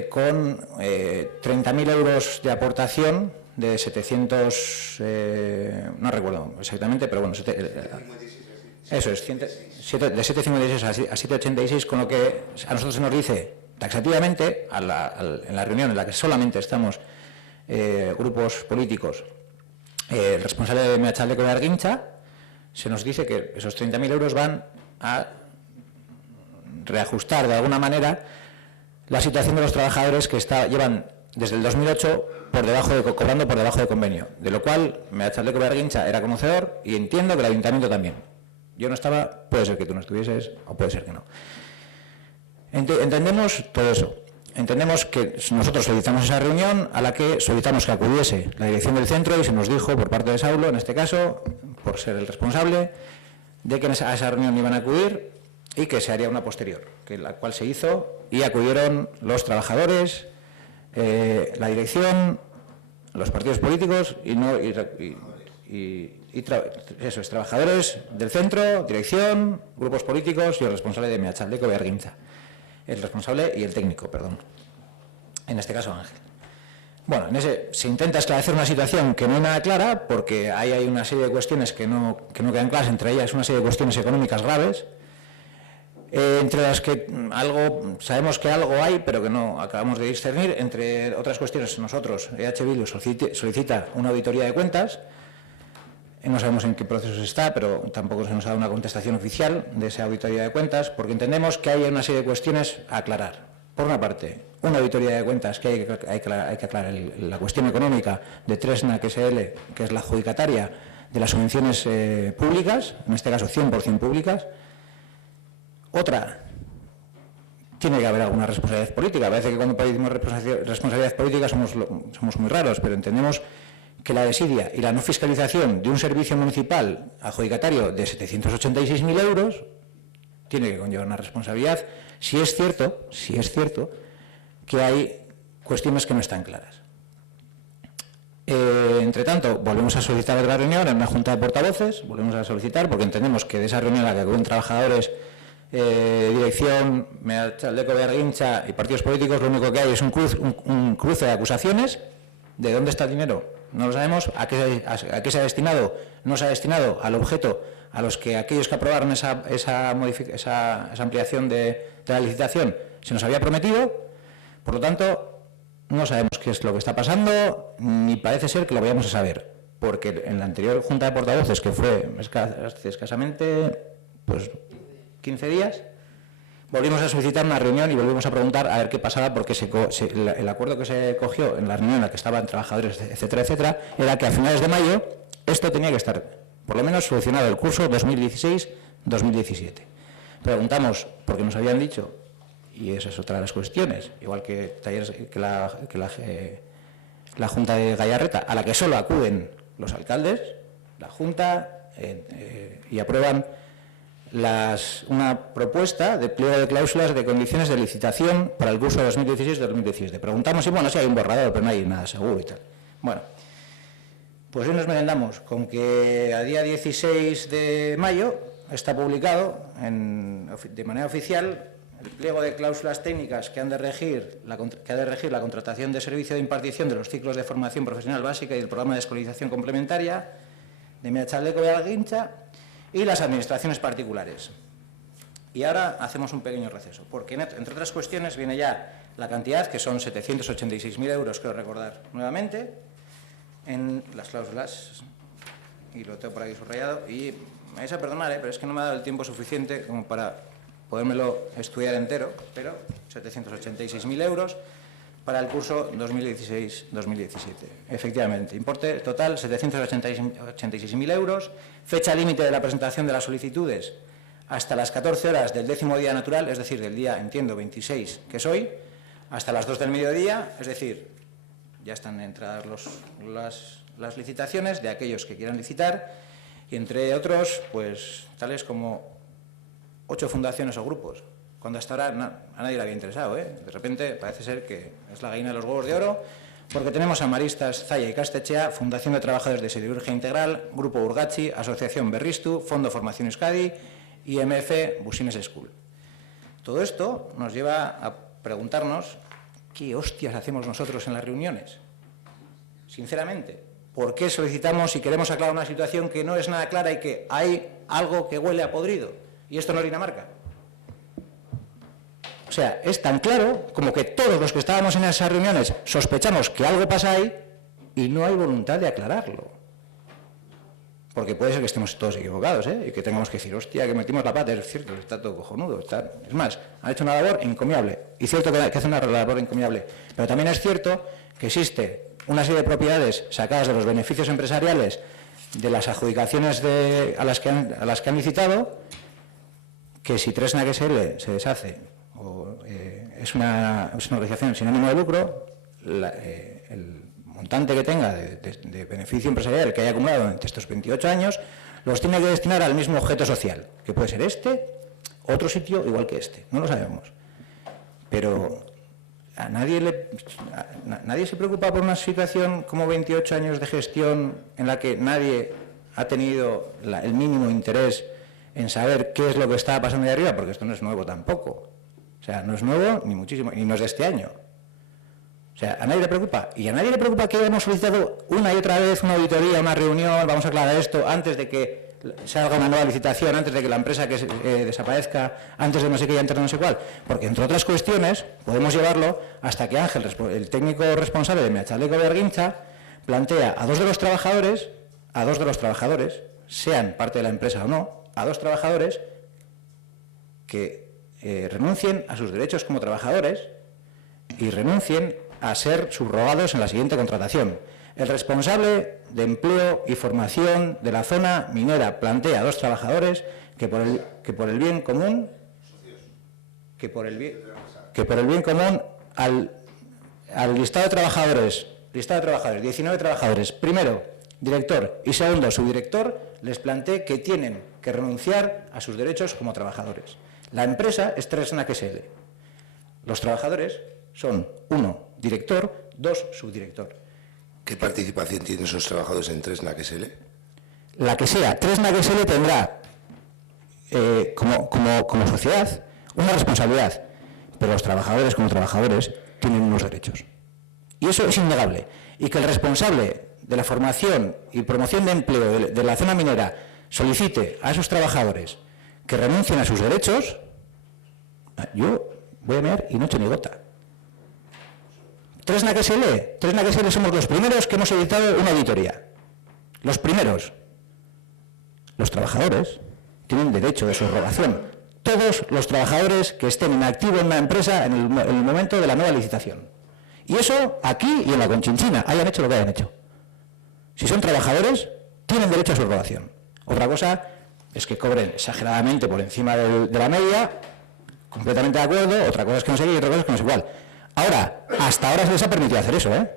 con 30.000 euros de aportación de 700, no recuerdo exactamente, pero bueno, eso es, de 7,56 a 7,86, con lo que a nosotros se nos dice taxativamente, en la reunión en la que solamente estamos grupos políticos, el responsable de Meachaldeco de Bearguincha, se nos dice que esos 30.000 euros van a reajustar de alguna manera la situación de los trabajadores que llevan desde el 2008 cobrando por debajo de convenio, de lo cual Meachaldeco de Bearguincha era conocedor y entiendo que el ayuntamiento también. Yo no estaba, puede ser que tú no estuvieses o puede ser que no. Entendemos todo eso. Entendemos que nosotros solicitamos esa reunión a la que solicitamos que acudiese la dirección del centro y se nos dijo por parte de Saulo, en este caso, por ser el responsable, de que a esa reunión iban a acudir y que se haría una posterior, la cual se hizo y acudieron los trabajadores, la dirección, los partidos políticos y eso es, trabajadores del centro, dirección, grupos políticos y el responsable de Meatzaldeko Behargintza. El responsable y el técnico, perdón. En este caso Ángel. Bueno, se intenta esclarecer una situación que no es nada clara, porque ahí hay una serie de cuestiones que no quedan claras, entre ellas una serie de cuestiones económicas graves, entre las que sabemos que algo hay, pero que no acabamos de discernir. Entre otras cuestiones, nosotros, EH Bildu, solicita una auditoría de cuentas. No sabemos en qué proceso está, pero tampoco se nos ha dado una contestación oficial de esa auditoría de cuentas, porque entendemos que hay una serie de cuestiones a aclarar. Por una parte, una auditoría de cuentas que hay que aclarar la cuestión económica de Tresna SL, que es la adjudicataria de las subvenciones públicas, en este caso 100% públicas. Otra, tiene que haber alguna responsabilidad política. Parece que cuando pedimos responsabilidad política somos muy raros, pero entendemos que la desidia y la no fiscalización de un servicio municipal adjudicatario de 786.000 euros tiene que conllevar una responsabilidad, si es cierto que hay cuestiones que no están claras. Entre tanto, volvemos a solicitar otra reunión en una junta de portavoces, volvemos a solicitar porque entendemos que de esa reunión a la que acuden trabajadores, dirección, Meatzaldeko Behargintza y partidos políticos, lo único que hay es un cruce de acusaciones. ¿De dónde está el dinero? No lo sabemos. ¿A qué se ha destinado? No se ha destinado al objeto a los que aquellos que aprobaron esa ampliación de la licitación se nos había prometido. Por lo tanto, no sabemos qué es lo que está pasando, ni parece ser que lo vayamos a saber, porque en la anterior junta de portavoces, que fue hace escasamente 15 días, volvimos a solicitar una reunión y volvimos a preguntar a ver qué pasaba, porque el acuerdo que se cogió en la reunión en la que estaban trabajadores, etcétera, era que a finales de mayo esto tenía que estar, por lo menos, solucionado el curso 2016-2017. Preguntamos, porque nos habían dicho, y esa es otra de las cuestiones, igual que la Junta de Gallarreta, a la que solo acuden los alcaldes, la Junta, y aprueban una propuesta de pliego de cláusulas de condiciones de licitación para el curso 2016-2017. Preguntamos si hay un borrador, pero no hay nada seguro y tal. Bueno, pues hoy nos merendamos con que a día 16 de mayo está publicado de manera oficial el pliego de cláusulas técnicas que ha de regir la contratación de servicio de impartición de los ciclos de formación profesional básica y del programa de escolarización complementaria de Meatzaldeko Behargintza y las administraciones particulares. Y ahora hacemos un pequeño receso, porque entre otras cuestiones viene ya la cantidad, que son 786.000 euros, quiero recordar nuevamente, en las cláusulas, y lo tengo por aquí subrayado, y me vais a perdonar, pero es que no me ha dado el tiempo suficiente como para podérmelo estudiar entero, pero 786.000 euros para el curso 2016-2017. Efectivamente, importe total 786.000 euros, fecha límite de la presentación de las solicitudes hasta las 14 horas del 10º día natural, es decir, del día, entiendo, 26, que es hoy, hasta las 2 del mediodía, es decir, ya están entradas las licitaciones de aquellos que quieran licitar, y entre otros, pues, tales como 8 fundaciones o grupos, cuando hasta ahora a nadie le había interesado, De repente parece ser que es la gallina de los huevos de oro, porque tenemos a Maristas Zaya y Castechea, Fundación de Trabajadores de Siderurgia Integral, Grupo Urgatxi, Asociación Berristu, Fondo Formación Euskadi, IMF, Busines School. Todo esto nos lleva a preguntarnos qué hostias hacemos nosotros en las reuniones. Sinceramente, ¿por qué solicitamos y queremos aclarar una situación que no es nada clara y que hay algo que huele a podrido? Y esto no es Dinamarca. O sea, es tan claro como que todos los que estábamos en esas reuniones sospechamos que algo pasa ahí y no hay voluntad de aclararlo. Porque puede ser que estemos todos equivocados, y que tengamos que decir, hostia, que metimos la pata, es cierto, está todo cojonudo. Es más, han hecho una labor encomiable. Y cierto que hacen una labor encomiable. Pero también es cierto que existe una serie de propiedades sacadas de los beneficios empresariales de las adjudicaciones a las que han licitado, que si Tresna SL se deshace o es una organización sin ánimo de lucro, el montante que tenga de beneficio empresarial que haya acumulado durante estos 28 años, los tiene que destinar al mismo objeto social, que puede ser otro sitio igual que este, no lo sabemos. Pero nadie se preocupa por una situación como 28 años de gestión en la que nadie ha tenido el mínimo interés en saber qué es lo que está pasando de arriba, porque esto no es nuevo tampoco. O sea, no es nuevo ni muchísimo, y no es de este año. O sea, a nadie le preocupa. Y a nadie le preocupa que hemos solicitado una y otra vez una auditoría, una reunión, vamos a aclarar esto, antes de que salga una nueva licitación, antes de que la empresa que desaparezca, antes de no sé qué, entre no sé cuál. Porque, entre otras cuestiones, podemos llevarlo hasta que Ángel, el técnico responsable de Meachaldeko Bergintza, plantea a dos de los trabajadores, sean parte de la empresa o no, a dos trabajadores que renuncien a sus derechos como trabajadores y renuncien a ser subrogados en la siguiente contratación. El responsable de empleo y formación de la zona minera plantea a dos trabajadores que por el bien común al listado de trabajadores, 19 trabajadores, primero director y segundo subdirector, les plantee que tienen que renunciar a sus derechos como trabajadores. La empresa es Tresnac SL. Los trabajadores son 1 director, 2 subdirector. ¿Qué participación tienen esos trabajadores en Tresnac SL? La que sea, Tresnac SL tendrá como sociedad una responsabilidad, pero los trabajadores como trabajadores tienen unos derechos. Y eso es innegable. Y que el responsable de la formación y promoción de empleo de la zona minera solicite a esos trabajadores que renuncien a sus derechos, yo voy a mear y no echo ni gota. Tresnac SL somos los primeros que hemos editado una auditoría. Los primeros. Los trabajadores tienen derecho de subrogación. Todos los trabajadores que estén en activo en una empresa en el momento de la nueva licitación. Y eso aquí y en la Conchinchina, hayan hecho lo que hayan hecho. Si son trabajadores, tienen derecho a subrogación. Otra cosa es que cobren exageradamente por encima de la media, completamente de acuerdo, otra cosa es que no sé qué y otra cosa es que no sé cuál. Ahora, hasta ahora se les ha permitido hacer eso, ¿eh?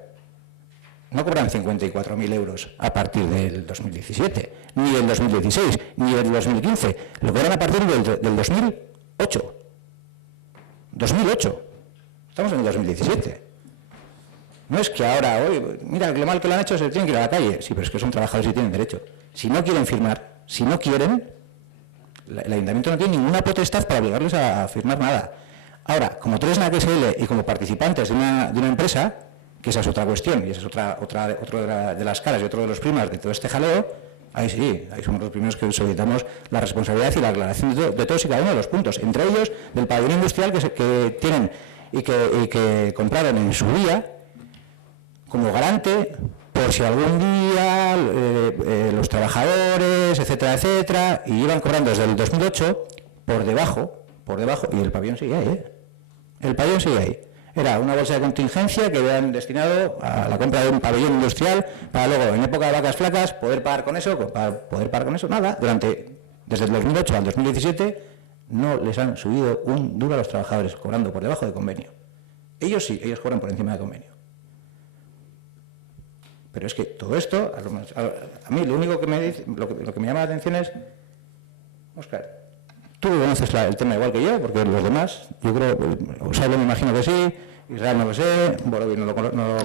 No cobran 54.000 euros a partir del 2017, ni del 2016, ni del 2015. Lo cobran a partir del 2008. 2008. Estamos en el 2017. No es que ahora, hoy, mira, lo mal que lo han hecho, se tienen que ir a la calle. Sí, pero es que son trabajadores y tienen derecho. Si no quieren firmar, si no quieren, el ayuntamiento no tiene ninguna potestad para obligarles a firmar nada. Ahora, como Tresnac SL y como participantes de una empresa, que esa es otra cuestión, y esa es otra de las caras y otro de los primas de todo este jaleo, ahí sí, ahí somos los primeros que solicitamos la responsabilidad y la aclaración de todos y cada uno de los puntos, entre ellos del pabellón industrial que tienen y que compraron en su día como garante por si algún día los trabajadores, etcétera, etcétera, y iban cobrando desde el 2008 por debajo, y el pabellón sigue ahí, El pabellón sigue ahí. Era una bolsa de contingencia que habían destinado a la compra de un pabellón industrial para luego, en época de vacas flacas, poder pagar con eso, nada. Desde el 2008 al 2017 no les han subido un duro a los trabajadores, cobrando por debajo de convenio. Ellos sí, ellos cobran por encima de convenio. Pero es que todo esto, a mí lo único que lo que me llama la atención es, Óscar, tú conoces el tema igual que yo, porque los demás, yo creo, Osalo me imagino que sí, Israel no lo sé, Borovi no lo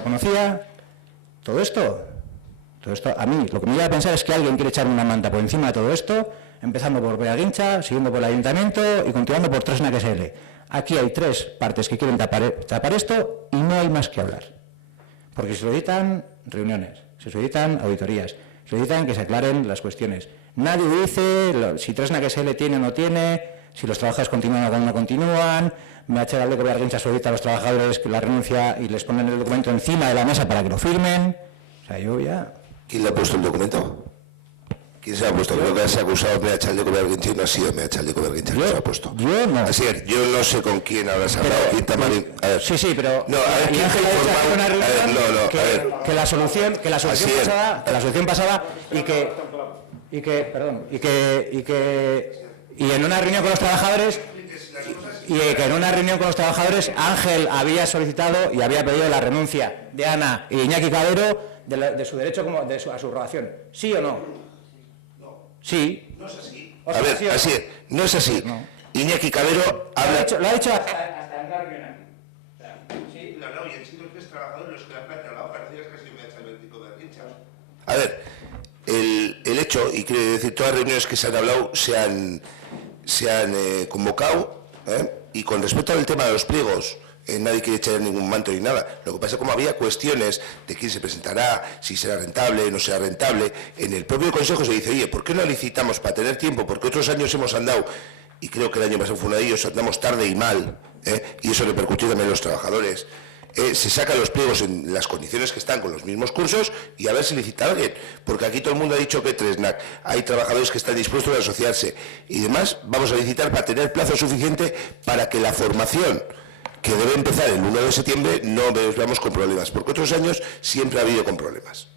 conocía. Todo esto, a mí lo que me lleva a pensar es que alguien quiere echar una manta por encima de todo esto, empezando por Bergintza, siguiendo por el ayuntamiento y continuando por Tresnac SL. Aquí hay tres partes que quieren tapar esto y no hay más que hablar. Porque se solicitan reuniones, se solicitan auditorías, se solicitan que se aclaren las cuestiones. Nadie dice si Tresnac SL tiene o no tiene, si los trabajadores continúan o no continúan. Meachaldeko Bergintza solicita a los trabajadores que la renuncia y les ponen el documento encima de la mesa para que lo firmen. O sea, yo ya... ¿Quién le ha puesto el documento? ¿Quién se ha puesto? Creo que se ha acusado de Meachaldeko Bergintza y no ha sido Meachaldeko Bergintza que se ha puesto. Yo no. Así es, yo no sé con quién habrás hablado. Sí, pero... No, a ver, ¿quién fue informado? Que la solución pasaba y en una reunión con los trabajadores Ángel había solicitado y había pedido la renuncia de Ana y Iñaki Cabero de su derecho a subrogación. ¿Sí o no? Sí. No es así. A ver, así es, no es así. No. Iñaki Cabero habla... Lo ha dicho hasta en la reunión aquí. Sí. hecho, y quiero decir, todas las reuniones que se han hablado se han convocado, y con respecto al tema de los pliegos, nadie quiere echar ningún manto ni nada. Lo que pasa es que como había cuestiones de quién se presentará, si será rentable, no será rentable, en el propio Consejo se dice, oye, ¿por qué no licitamos para tener tiempo? Porque otros años hemos andado, y creo que el año pasado fue uno de ellos, andamos tarde y mal, y eso repercutió también en los trabajadores. Se sacan los pliegos en las condiciones que están con los mismos cursos y a ver si licita alguien, porque aquí todo el mundo ha dicho que Tresnac, hay trabajadores que están dispuestos a asociarse y demás, vamos a licitar para tener plazo suficiente para que la formación que debe empezar el 1 de septiembre no veamos con problemas, porque otros años siempre ha habido con problemas.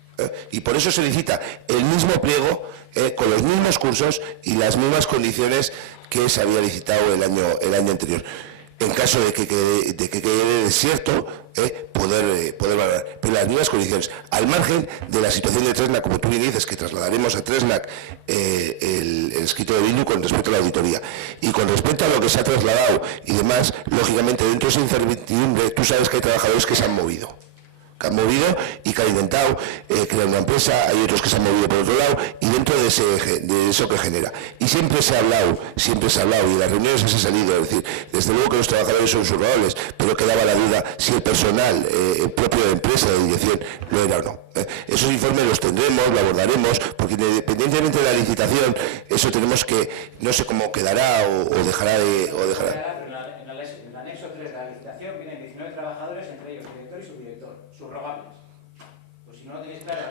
Y por eso se licita el mismo pliego, con los mismos cursos y las mismas condiciones que se había licitado el año anterior. En caso de que quede desierto, poder valorar, pero las mismas condiciones, al margen de la situación de Tresnac, como tú bien dices, que trasladaremos a Tresnac el escrito de Bildu con respecto a la auditoría. Y con respecto a lo que se ha trasladado y demás, lógicamente, dentro de esa incertidumbre, tú sabes que hay trabajadores que se han movido. Y que han intentado crear una empresa, hay otros que se han movido por otro lado, y dentro de eso que genera. Y siempre se ha hablado, y en las reuniones se ha salido, es decir, desde luego que los trabajadores son subrogables, pero quedaba la duda si el personal propio de empresa, de dirección, lo era o no. Esos informes los tendremos, lo abordaremos, porque independientemente de la licitación, eso tenemos que, no sé cómo quedará o dejará de... En el anexo 3 de la licitación vienen 19 trabajadores, entre ellos director y subdirector, subrogables. Pues si no lo tenéis claro,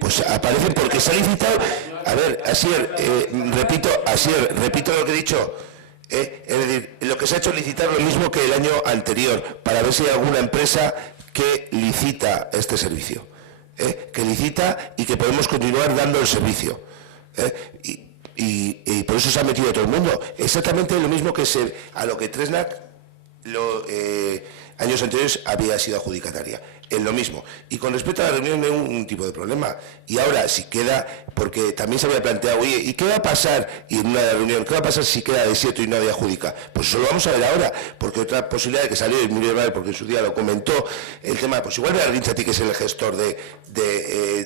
Pues aparecen porque se ha licitado. A ver, Asier, repito lo que he dicho. Es decir, lo que se ha hecho es licitar lo mismo que el año anterior, para ver si hay alguna empresa que licita este servicio. Que licita y que podemos continuar dando el servicio. Y por eso se ha metido todo el mundo. Exactamente lo mismo que a lo que Tresnac años anteriores había sido adjudicataria. Es lo mismo. Y con respecto a la reunión no hay un tipo de problema. Y ahora, si queda, porque también se había planteado, oye, ¿y qué va a pasar? Y en una reunión, ¿qué va a pasar si queda desierto y nadie adjudica? Pues eso lo vamos a ver ahora, porque otra posibilidad de que salió, y muy mal, porque en su día lo comentó, el tema, pues igual Beatriz, que es el gestor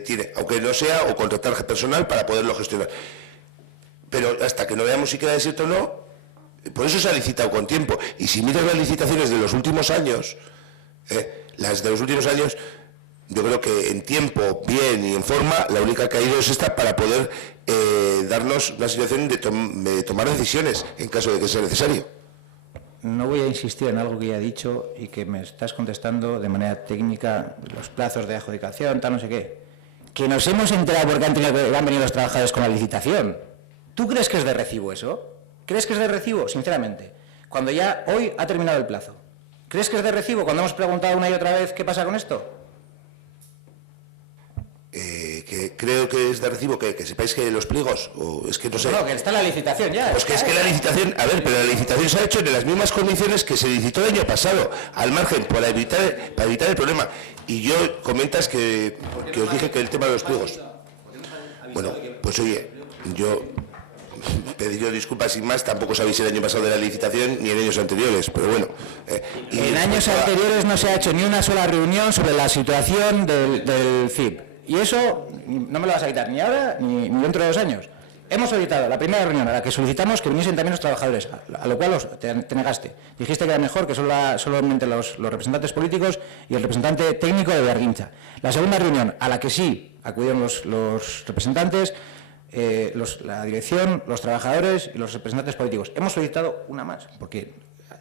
tiene, aunque no sea, o contratar personal para poderlo gestionar. Pero hasta que no veamos si queda desierto o no, por eso se ha licitado con tiempo. Y si miras las licitaciones de los últimos años, yo creo que en tiempo, bien y en forma, la única que ha ido es esta, para poder darnos una situación de tomar decisiones en caso de que sea necesario. No voy a insistir en algo que ya he dicho y que me estás contestando de manera técnica, los plazos de adjudicación, tal, no sé qué. Que nos hemos enterado porque han venido los trabajadores con la licitación. ¿Tú crees que es de recibo eso? ¿Crees que es de recibo? Sinceramente. Cuando ya hoy ha terminado el plazo. ¿Crees que es de recibo cuando hemos preguntado una y otra vez qué pasa con esto? Que creo que es de recibo, que sepáis que los pliegos, o es que no sé... No, que está la licitación ya. Pues que es que la licitación, a ver, pero la licitación se ha hecho en las mismas condiciones que se licitó el año pasado, al margen, para evitar el problema. Y yo comentas que os dije que el tema de los pliegos... Bueno, pues oye, yo... pediría disculpas sin más, tampoco sabéis el año pasado de la licitación ni en años anteriores, pero bueno. En años anteriores no se ha hecho ni una sola reunión sobre la situación del CIP. Y eso no me lo vas a quitar ni ahora ni dentro de 2 años. Hemos solicitado la primera reunión a la que solicitamos que viniesen también los trabajadores, a lo cual te negaste. Dijiste que era mejor que solamente los representantes políticos y el representante técnico de Bearguincha. La segunda reunión, a la que sí acudieron los representantes, la dirección, los trabajadores y los representantes políticos. Hemos solicitado una más, porque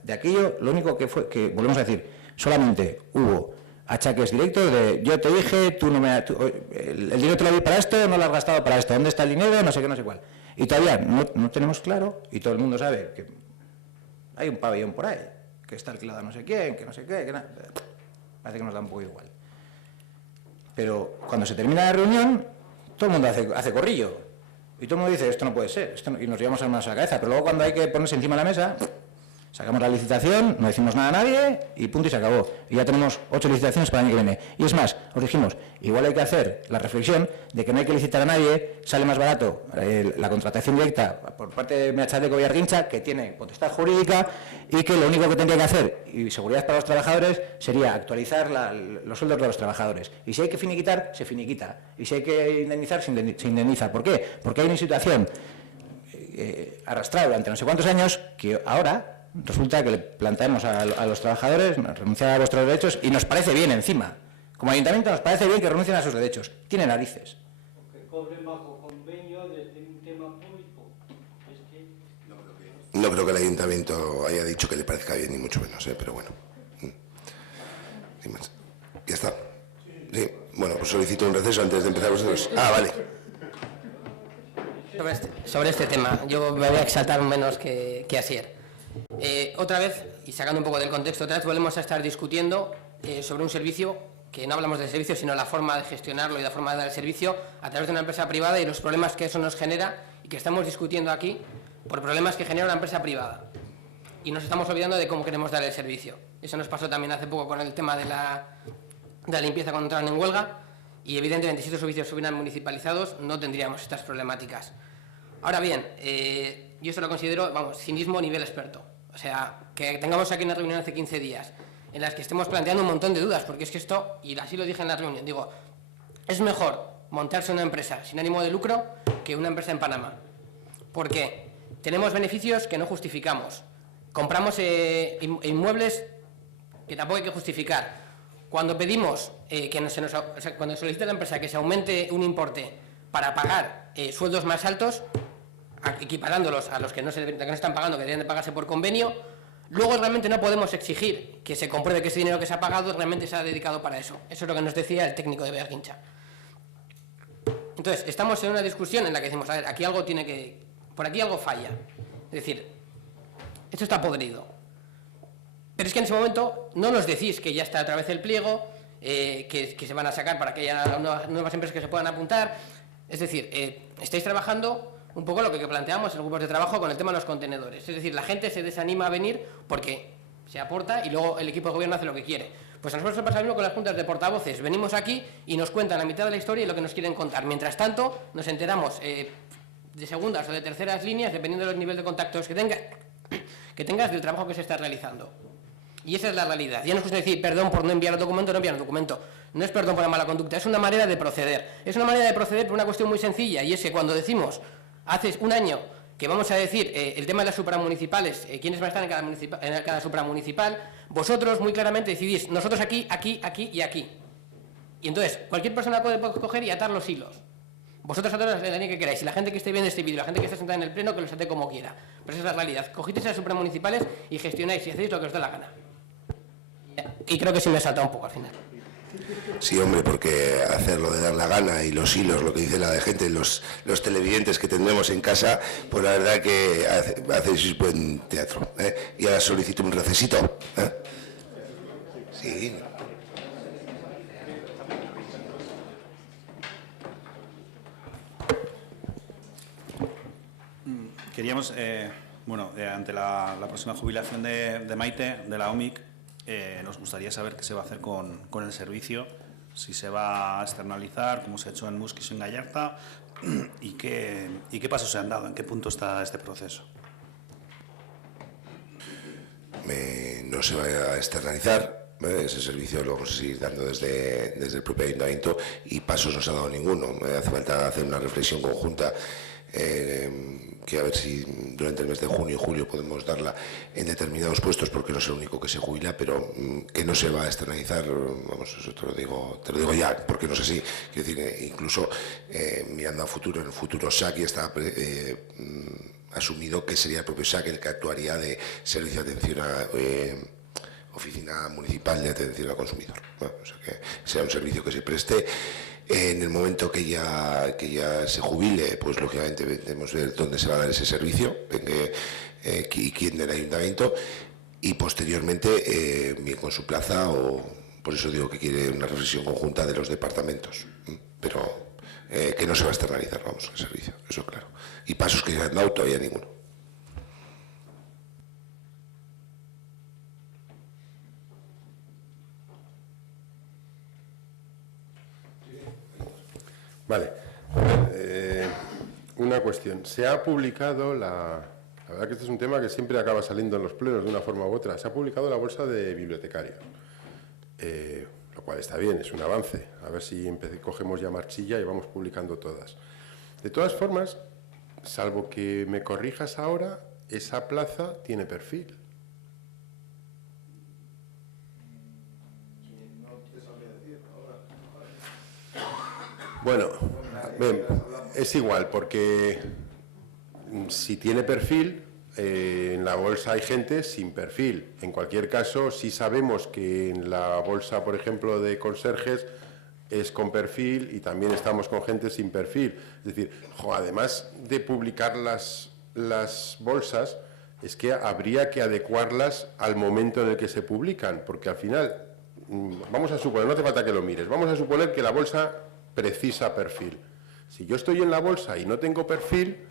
de aquello lo único que fue, que volvemos a decir, solamente hubo achaques directos de yo te dije, tú no el dinero te lo di para esto, no lo has gastado para esto, ¿dónde está el dinero? No sé qué, no sé cuál. Y todavía no tenemos claro, y todo el mundo sabe que hay un pabellón por ahí, que está alquilado a no sé quién, que no sé qué, que nada. Parece que nos da un poco igual. Pero cuando se termina la reunión, todo el mundo hace corrillo. Y todo el mundo dice, esto no puede ser, y nos llevamos las manos a la cabeza. Pero luego cuando hay que ponerse encima de la mesa, Sacamos la licitación, no decimos nada a nadie y punto y se acabó. Y ya tenemos 8 licitaciones para el año que viene. Y es más, os dijimos, igual hay que hacer la reflexión de que no hay que licitar a nadie, sale más barato la contratación directa por parte de Meachateco y Arguincha, que tiene potestad jurídica y que lo único que tendría que hacer, y seguridad para los trabajadores, sería actualizar los sueldos de los trabajadores. Y si hay que finiquitar, se finiquita. Y si hay que indemnizar, se indemniza. ¿Por qué? Porque hay una situación arrastrada durante no sé cuántos años que ahora resulta que le planteamos a los trabajadores renunciar a vuestros derechos y nos parece bien encima. Como ayuntamiento nos parece bien que renuncien a sus derechos. Tienen narices. Que cobren bajo convenio desde un tema público. Es que... No creo que el ayuntamiento haya dicho que le parezca bien, ni mucho menos, pero bueno. Sin más. Ya está. Sí. Bueno, pues solicito un receso antes de empezar vosotros. Ah, vale. Sobre este tema, yo me voy a exaltar menos que Asier. Otra vez, y sacando un poco del contexto, otra vez volvemos a estar discutiendo sobre un servicio que no hablamos del servicio, sino la forma de gestionarlo y la forma de dar el servicio a través de una empresa privada y los problemas que eso nos genera y que estamos discutiendo aquí por problemas que genera una empresa privada. Y nos estamos olvidando de cómo queremos dar el servicio. Eso nos pasó también hace poco con el tema de la limpieza cuando entraron en huelga y evidentemente si estos servicios estuvieran municipalizados no tendríamos estas problemáticas. Ahora bien, yo eso lo considero, vamos, cinismo a nivel experto. O sea, que tengamos aquí una reunión hace 15 días en las que estemos planteando un montón de dudas, porque es que esto, y así lo dije en la reunión, digo, es mejor montarse una empresa sin ánimo de lucro que una empresa en Panamá. ¿Por qué? Tenemos beneficios que no justificamos. Compramos inmuebles que tampoco hay que justificar. Cuando pedimos, cuando solicita la empresa que se aumente un importe para pagar sueldos más altos, equiparándolos a los que no están pagando, que deberían de pagarse por convenio, luego realmente no podemos exigir que se compruebe que ese dinero que se ha pagado realmente se ha dedicado para eso. Eso es lo que nos decía el técnico de Bearguincha. Entonces, estamos en una discusión en la que decimos, a ver, aquí algo por aquí algo falla. Es decir, esto está podrido. Pero es que en ese momento no nos decís que ya está otra vez el pliego, que se van a sacar para que haya nuevas empresas que se puedan apuntar. Es decir, estáis trabajando un poco lo que planteamos en grupos de trabajo con el tema de los contenedores. Es decir, la gente se desanima a venir porque se aporta y luego el equipo de gobierno hace lo que quiere. Pues a nosotros nos pasa lo mismo con las juntas de portavoces. Venimos aquí y nos cuentan la mitad de la historia y lo que nos quieren contar. Mientras tanto, nos enteramos de segundas o de terceras líneas, dependiendo del nivel de contactos que tengas del trabajo que se está realizando. Y esa es la realidad. Ya no es cuestión de decir perdón por no enviar el documento, no enviar el documento. No es perdón por la mala conducta, es una manera de proceder. Es una manera de proceder por una cuestión muy sencilla, y es que cuando decimos, hace un año, que vamos a decir el tema de las supramunicipales, quiénes van a estar en cada supramunicipal, vosotros muy claramente decidís, nosotros aquí, aquí, aquí y aquí. Y entonces, cualquier persona puede coger y atar los hilos. Vosotros atáis la línea que queráis, y la gente que esté viendo este vídeo, la gente que esté sentada en el pleno, que los ate como quiera. Pero esa es la realidad. Cogéis esas supramunicipales y gestionáis y hacéis lo que os dé la gana. Y creo que sí me he saltado un poco al final. Sí, hombre, porque hacerlo de dar la gana y los hilos, lo que dice la gente, los televidentes que tendremos en casa, pues la verdad que hacéis buen teatro. Y ahora solicito un recesito. Sí. Queríamos, ante la próxima jubilación de Maite, de la OMIC, nos gustaría saber qué se va a hacer con el servicio, si se va a externalizar, como se ha hecho en Musquis, en Gallarta, y qué pasos se han dado, en qué punto está este proceso. No se va a externalizar, ese servicio lo vamos a seguir dando desde el propio ayuntamiento y pasos no se ha dado ninguno. Hace falta hacer una reflexión conjunta que a ver si durante el mes de junio y julio podemos darla en determinados puestos, porque no es el único que se jubila, pero que no se va a externalizar, vamos, eso te lo digo ya, porque no sé si, quiero decir, incluso mirando a futuro, en el futuro SAC ya está asumido que sería el propio SAC el que actuaría de servicio de atención a Oficina Municipal de Atención al Consumidor. Bueno, o sea, que sea un servicio que se preste. En el momento que ya se jubile, pues lógicamente debemos ver dónde se va a dar ese servicio y quién del ayuntamiento, y posteriormente bien con su plaza, o por eso digo que quiere una reflexión conjunta de los departamentos, pero que no se va a externalizar, vamos, el servicio, eso claro. Y pasos que se han dado todavía ninguno. Vale. Una cuestión. Se ha publicado la verdad que este es un tema que siempre acaba saliendo en los plenos de una forma u otra. Se ha publicado la bolsa de bibliotecarios, lo cual está bien, es un avance. A ver si cogemos ya marchilla y vamos publicando todas. De todas formas, salvo que me corrijas ahora, esa plaza tiene perfil. Bueno, bien, es igual, porque si tiene perfil, en la bolsa hay gente sin perfil. En cualquier caso, sí sabemos que en la bolsa, por ejemplo, de conserjes, es con perfil y también estamos con gente sin perfil. Es decir, además de publicar las bolsas, es que habría que adecuarlas al momento en el que se publican, porque al final, vamos a suponer, no hace falta que lo mires, vamos a suponer que la bolsa precisa perfil. Si yo estoy en la bolsa y no tengo perfil,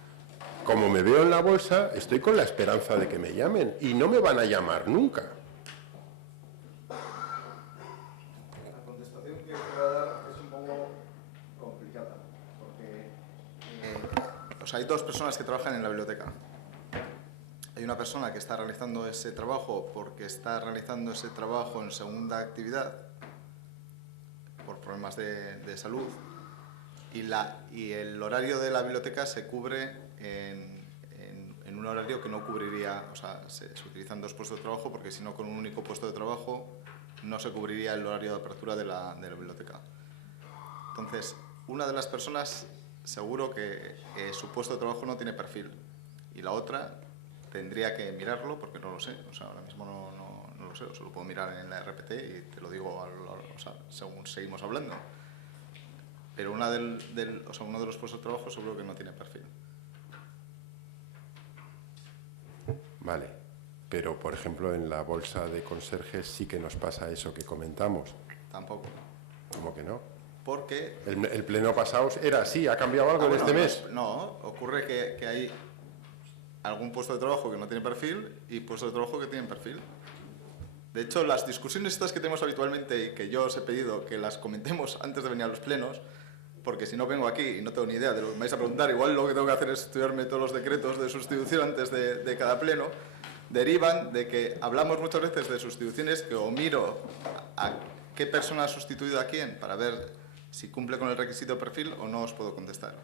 como me veo en la bolsa, estoy con la esperanza de que me llamen y no me van a llamar nunca. La contestación que voy a dar es un poco complicada, porque hay dos personas que trabajan en la biblioteca. Hay una persona que está realizando ese trabajo porque está realizando ese trabajo en segunda actividad, por problemas de salud, y el horario de la biblioteca se cubre en un horario que no cubriría, se utilizan dos puestos de trabajo porque si no con un único puesto de trabajo no se cubriría el horario de apertura de la biblioteca. Entonces, una de las personas seguro que su puesto de trabajo no tiene perfil y la otra tendría que mirarlo porque no lo sé, ahora mismo no lo sé, solo puedo mirar en la RPT y te lo digo según seguimos hablando. Pero uno de los puestos de trabajo seguro que no tiene perfil. Vale, pero por ejemplo en la bolsa de conserjes sí que nos pasa eso que comentamos. Tampoco. ¿Cómo que no? Porque... El pleno pasado era así, ¿ha cambiado algo en este mes? No, ocurre que hay algún puesto de trabajo que no tiene perfil y puestos de trabajo que tienen perfil. De hecho, las discusiones estas que tenemos habitualmente y que yo os he pedido que las comentemos antes de venir a los plenos, porque si no vengo aquí y no tengo ni idea de lo que me vais a preguntar, igual lo que tengo que hacer es estudiarme todos los decretos de sustitución antes de cada pleno, derivan de que hablamos muchas veces de sustituciones que o miro a qué persona ha sustituido a quién para ver si cumple con el requisito de perfil o no os puedo contestar.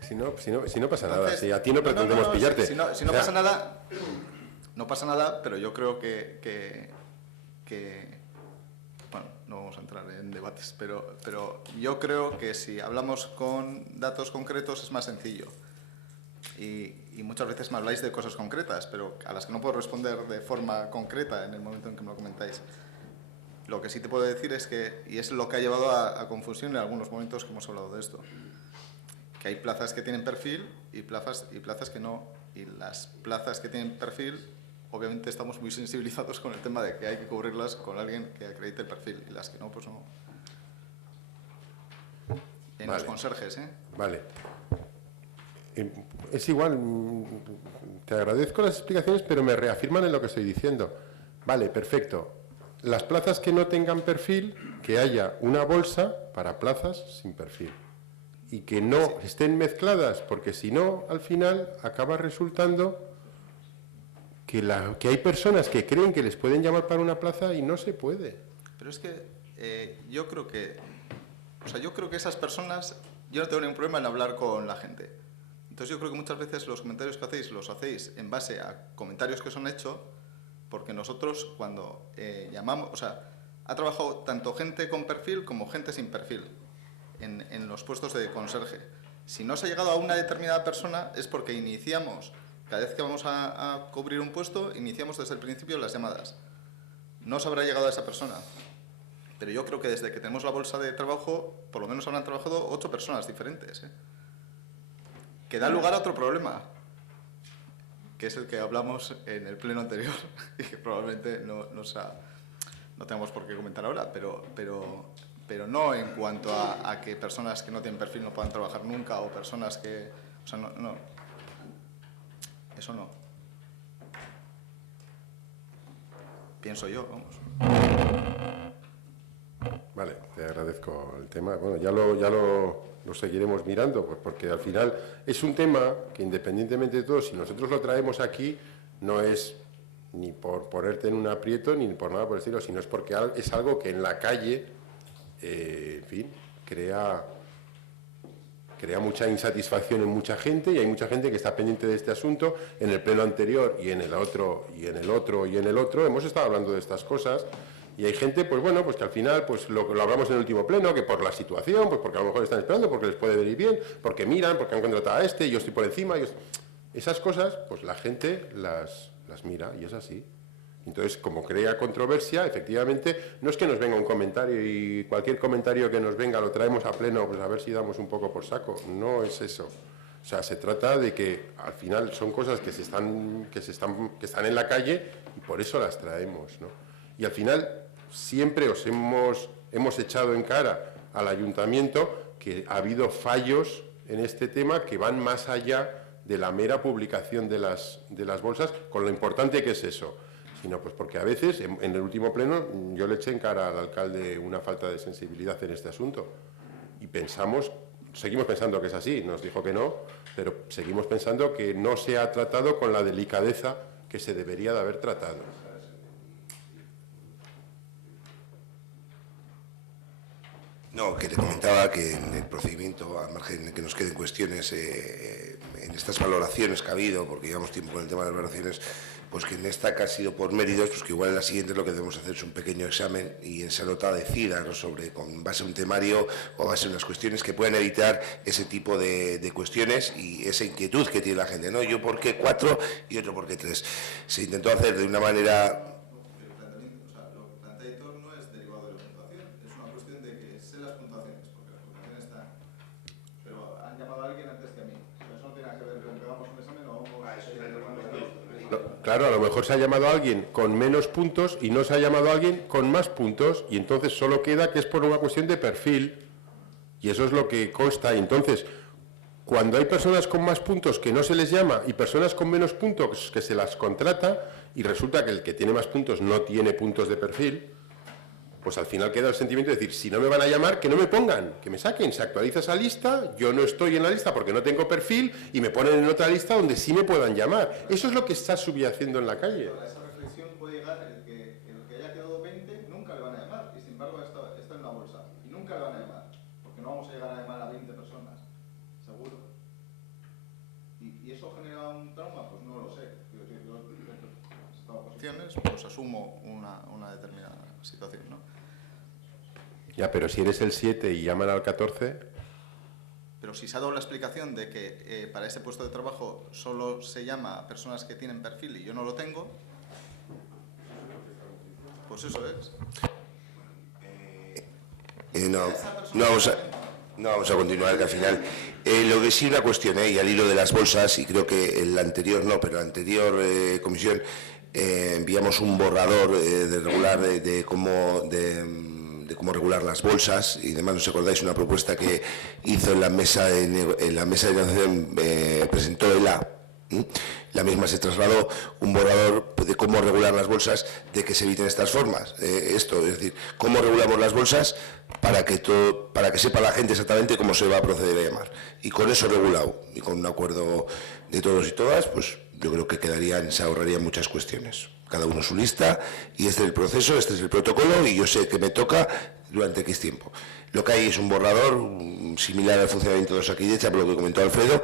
Si no pasa nada, si a ti no pretendemos pillarte. Si no pasa nada, no pasa nada, pero yo creo que bueno, no vamos a entrar en debates, pero yo creo que si hablamos con datos concretos es más sencillo. Y muchas veces me habláis de cosas concretas, pero a las que no puedo responder de forma concreta en el momento en que me lo comentáis. Lo que sí te puedo decir es que, y es lo que ha llevado a confusión en algunos momentos que hemos hablado de esto, que hay plazas que tienen perfil y plazas que no. Y las plazas que tienen perfil, obviamente estamos muy sensibilizados con el tema de que hay que cubrirlas con alguien que acredite el perfil. Y las que no, pues no. En los conserjes, ¿eh? Vale. Es igual, te agradezco las explicaciones, pero me reafirman en lo que estoy diciendo. Vale, perfecto. Las plazas que no tengan perfil, que haya una bolsa para plazas sin perfil. Y que no estén mezcladas, porque si no, al final acaba resultando que hay personas que creen que les pueden llamar para una plaza y no se puede. Pero es que yo creo que esas personas, yo no tengo ningún problema en hablar con la gente. Entonces yo creo que muchas veces los comentarios que hacéis los hacéis en base a comentarios que os han hecho, porque nosotros cuando llamamos, ha trabajado tanto gente con perfil como gente sin perfil en los puestos de conserje. Si no se ha llegado a una determinada persona es porque iniciamos, cada vez que vamos a cubrir un puesto, iniciamos desde el principio las llamadas. No se habrá llegado a esa persona. Pero yo creo que desde que tenemos la bolsa de trabajo, por lo menos habrán trabajado 8 personas diferentes, ¿eh? Que da lugar a otro problema, que es el que hablamos en el pleno anterior y que probablemente no tenemos por qué comentar ahora, pero no en cuanto a que personas que no tienen perfil no puedan trabajar nunca o personas que... no. Eso no. Pienso yo, vamos. Vale, te agradezco el tema. Bueno, ya lo seguiremos mirando, pues porque al final es un tema que, independientemente de todo, si nosotros lo traemos aquí, no es ni por ponerte en un aprieto ni por nada por el estilo, sino es porque es algo que en la calle, en fin, crea mucha insatisfacción en mucha gente, y hay mucha gente que está pendiente de este asunto. En el pleno anterior y en el otro y en el otro y en el otro hemos estado hablando de estas cosas, y hay gente, pues bueno, pues que al final pues lo hablamos en el último pleno, que por la situación, pues porque a lo mejor están esperando, porque les puede venir bien, porque miran, porque han contratado a este, yo estoy por encima, esas cosas, pues la gente las mira, y es así. Entonces, como crea controversia, efectivamente, no es que nos venga un comentario y cualquier comentario que nos venga lo traemos a pleno, pues a ver si damos un poco por saco. No es eso. O sea, se trata de que al final son cosas que están en la calle, y por eso las traemos, ¿no? Y al final siempre os hemos echado en cara al ayuntamiento que ha habido fallos en este tema que van más allá de la mera publicación de las bolsas, con lo importante que es eso. Sino pues porque a veces, en el último pleno, yo le eché en cara al alcalde una falta de sensibilidad en este asunto. Y seguimos pensando que es así, nos dijo que no, pero seguimos pensando que no se ha tratado con la delicadeza que se debería de haber tratado. No, que te comentaba que en el procedimiento, al margen de que nos queden cuestiones en estas valoraciones que ha habido, porque llevamos tiempo con el tema de las valoraciones, pues que en esta que ha sido por méritos, pues que igual en la siguiente lo que debemos hacer es un pequeño examen y en esa nota decida, ¿no?, sobre, con base a un temario o base a unas cuestiones que puedan evitar ese tipo de cuestiones y esa inquietud que tiene la gente, ¿no? Yo por qué 4 y otro por qué 3. Se intentó hacer de una manera... Claro, a lo mejor se ha llamado a alguien con menos puntos y no se ha llamado a alguien con más puntos, y entonces solo queda que es por una cuestión de perfil, y eso es lo que consta. Y entonces, cuando hay personas con más puntos que no se les llama y personas con menos puntos que se las contrata, y resulta que el que tiene más puntos no tiene puntos de perfil, pues al final queda el sentimiento de decir, si no me van a llamar, que no me pongan, que me saquen, se actualiza esa lista, yo no estoy en la lista porque no tengo perfil, y me ponen en otra lista donde sí me puedan llamar. Eso es lo que está subyaciendo en la calle. Esa reflexión puede llegar el que haya quedado 20 nunca le van a llamar, y sin embargo está en la bolsa, y nunca le van a llamar, porque no vamos a llegar a llamar a 20 personas, seguro. ¿Y eso genera un trauma? Pues no lo sé. Pues asumo una determinada situación, ¿no? Ya, pero si eres el 7 y llaman al 14... Pero si se ha dado la explicación de que para ese puesto de trabajo solo se llama a personas que tienen perfil y yo no lo tengo, pues eso es. No vamos a continuar, que al final... lo que sí una cuestión, y al hilo de las bolsas, y creo que en la anterior no, pero en la anterior comisión enviamos un borrador de regular de cómo regular las bolsas y demás. ¿No os acordáis? Una propuesta que hizo en la mesa de negociación, presentó ELA. La misma se trasladó un borrador de cómo regular las bolsas, de que se eviten estas formas. Es decir, cómo regulamos las bolsas para que sepa la gente exactamente cómo se va a proceder a llamar. Y con eso regulado y con un acuerdo de todos y todas, pues yo creo que se ahorrarían muchas cuestiones. Cada uno su lista, y este es el proceso, este es el protocolo, y yo sé que me toca durante X tiempo. Lo que hay es un borrador similar al funcionamiento de Osakidetza, por lo que comentó Alfredo,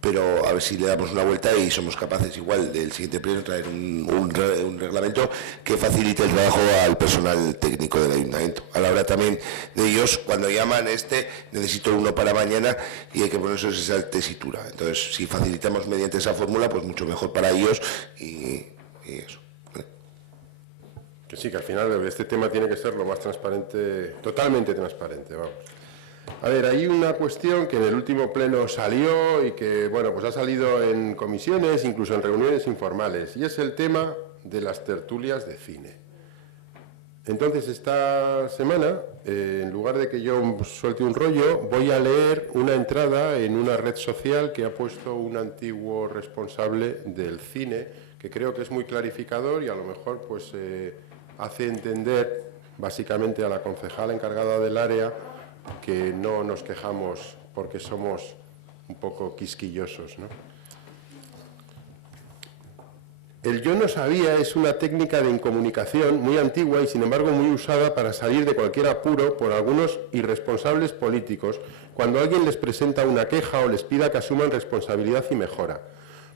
pero a ver si le damos una vuelta y somos capaces igual del siguiente pleno traer un reglamento que facilite el trabajo al personal técnico del ayuntamiento. A la hora también de ellos, cuando llaman necesito uno para mañana, y hay que ponerse esa tesitura. Entonces, si facilitamos mediante esa fórmula, pues mucho mejor para ellos y eso. Que sí, que al final este tema tiene que ser lo más transparente, totalmente transparente, vamos. A ver, hay una cuestión que en el último pleno salió y que, bueno, pues ha salido en comisiones, incluso en reuniones informales, y es el tema de las tertulias de cine. Entonces, esta semana, en lugar de que yo suelte un rollo, voy a leer una entrada en una red social que ha puesto un antiguo responsable del cine, que creo que es muy clarificador y a lo mejor pues hace entender básicamente a la concejala encargada del área, que no nos quejamos porque somos un poco quisquillosos, ¿no? El yo no sabía es una técnica de incomunicación muy antigua y sin embargo muy usada para salir de cualquier apuro por algunos irresponsables políticos cuando alguien les presenta una queja o les pida que asuman responsabilidad y mejora.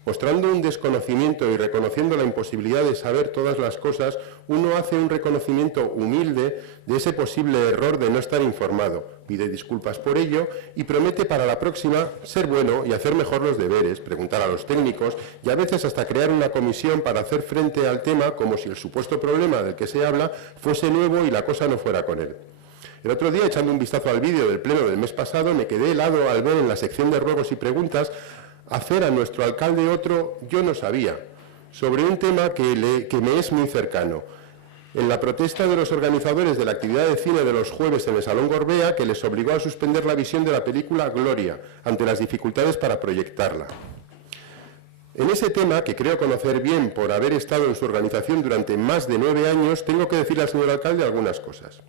Mostrando un desconocimiento y reconociendo la imposibilidad de saber todas las cosas, uno hace un reconocimiento humilde de ese posible error de no estar informado, pide disculpas por ello y promete para la próxima ser bueno y hacer mejor los deberes, preguntar a los técnicos y a veces hasta crear una comisión para hacer frente al tema como si el supuesto problema del que se habla fuese nuevo y la cosa no fuera con él. El otro día, echando un vistazo al vídeo del pleno del mes pasado, me quedé helado al ver en la sección de ruegos y preguntas hacer a nuestro alcalde otro yo no sabía, sobre un tema que me es muy cercano. En la protesta de los organizadores de la actividad de cine de los jueves en el Salón Gorbea, que les obligó a suspender la visión de la película Gloria, ante las dificultades para proyectarla. En ese tema, que creo conocer bien por haber estado en su organización durante más de 9 años, tengo que decirle al señor alcalde algunas cosas.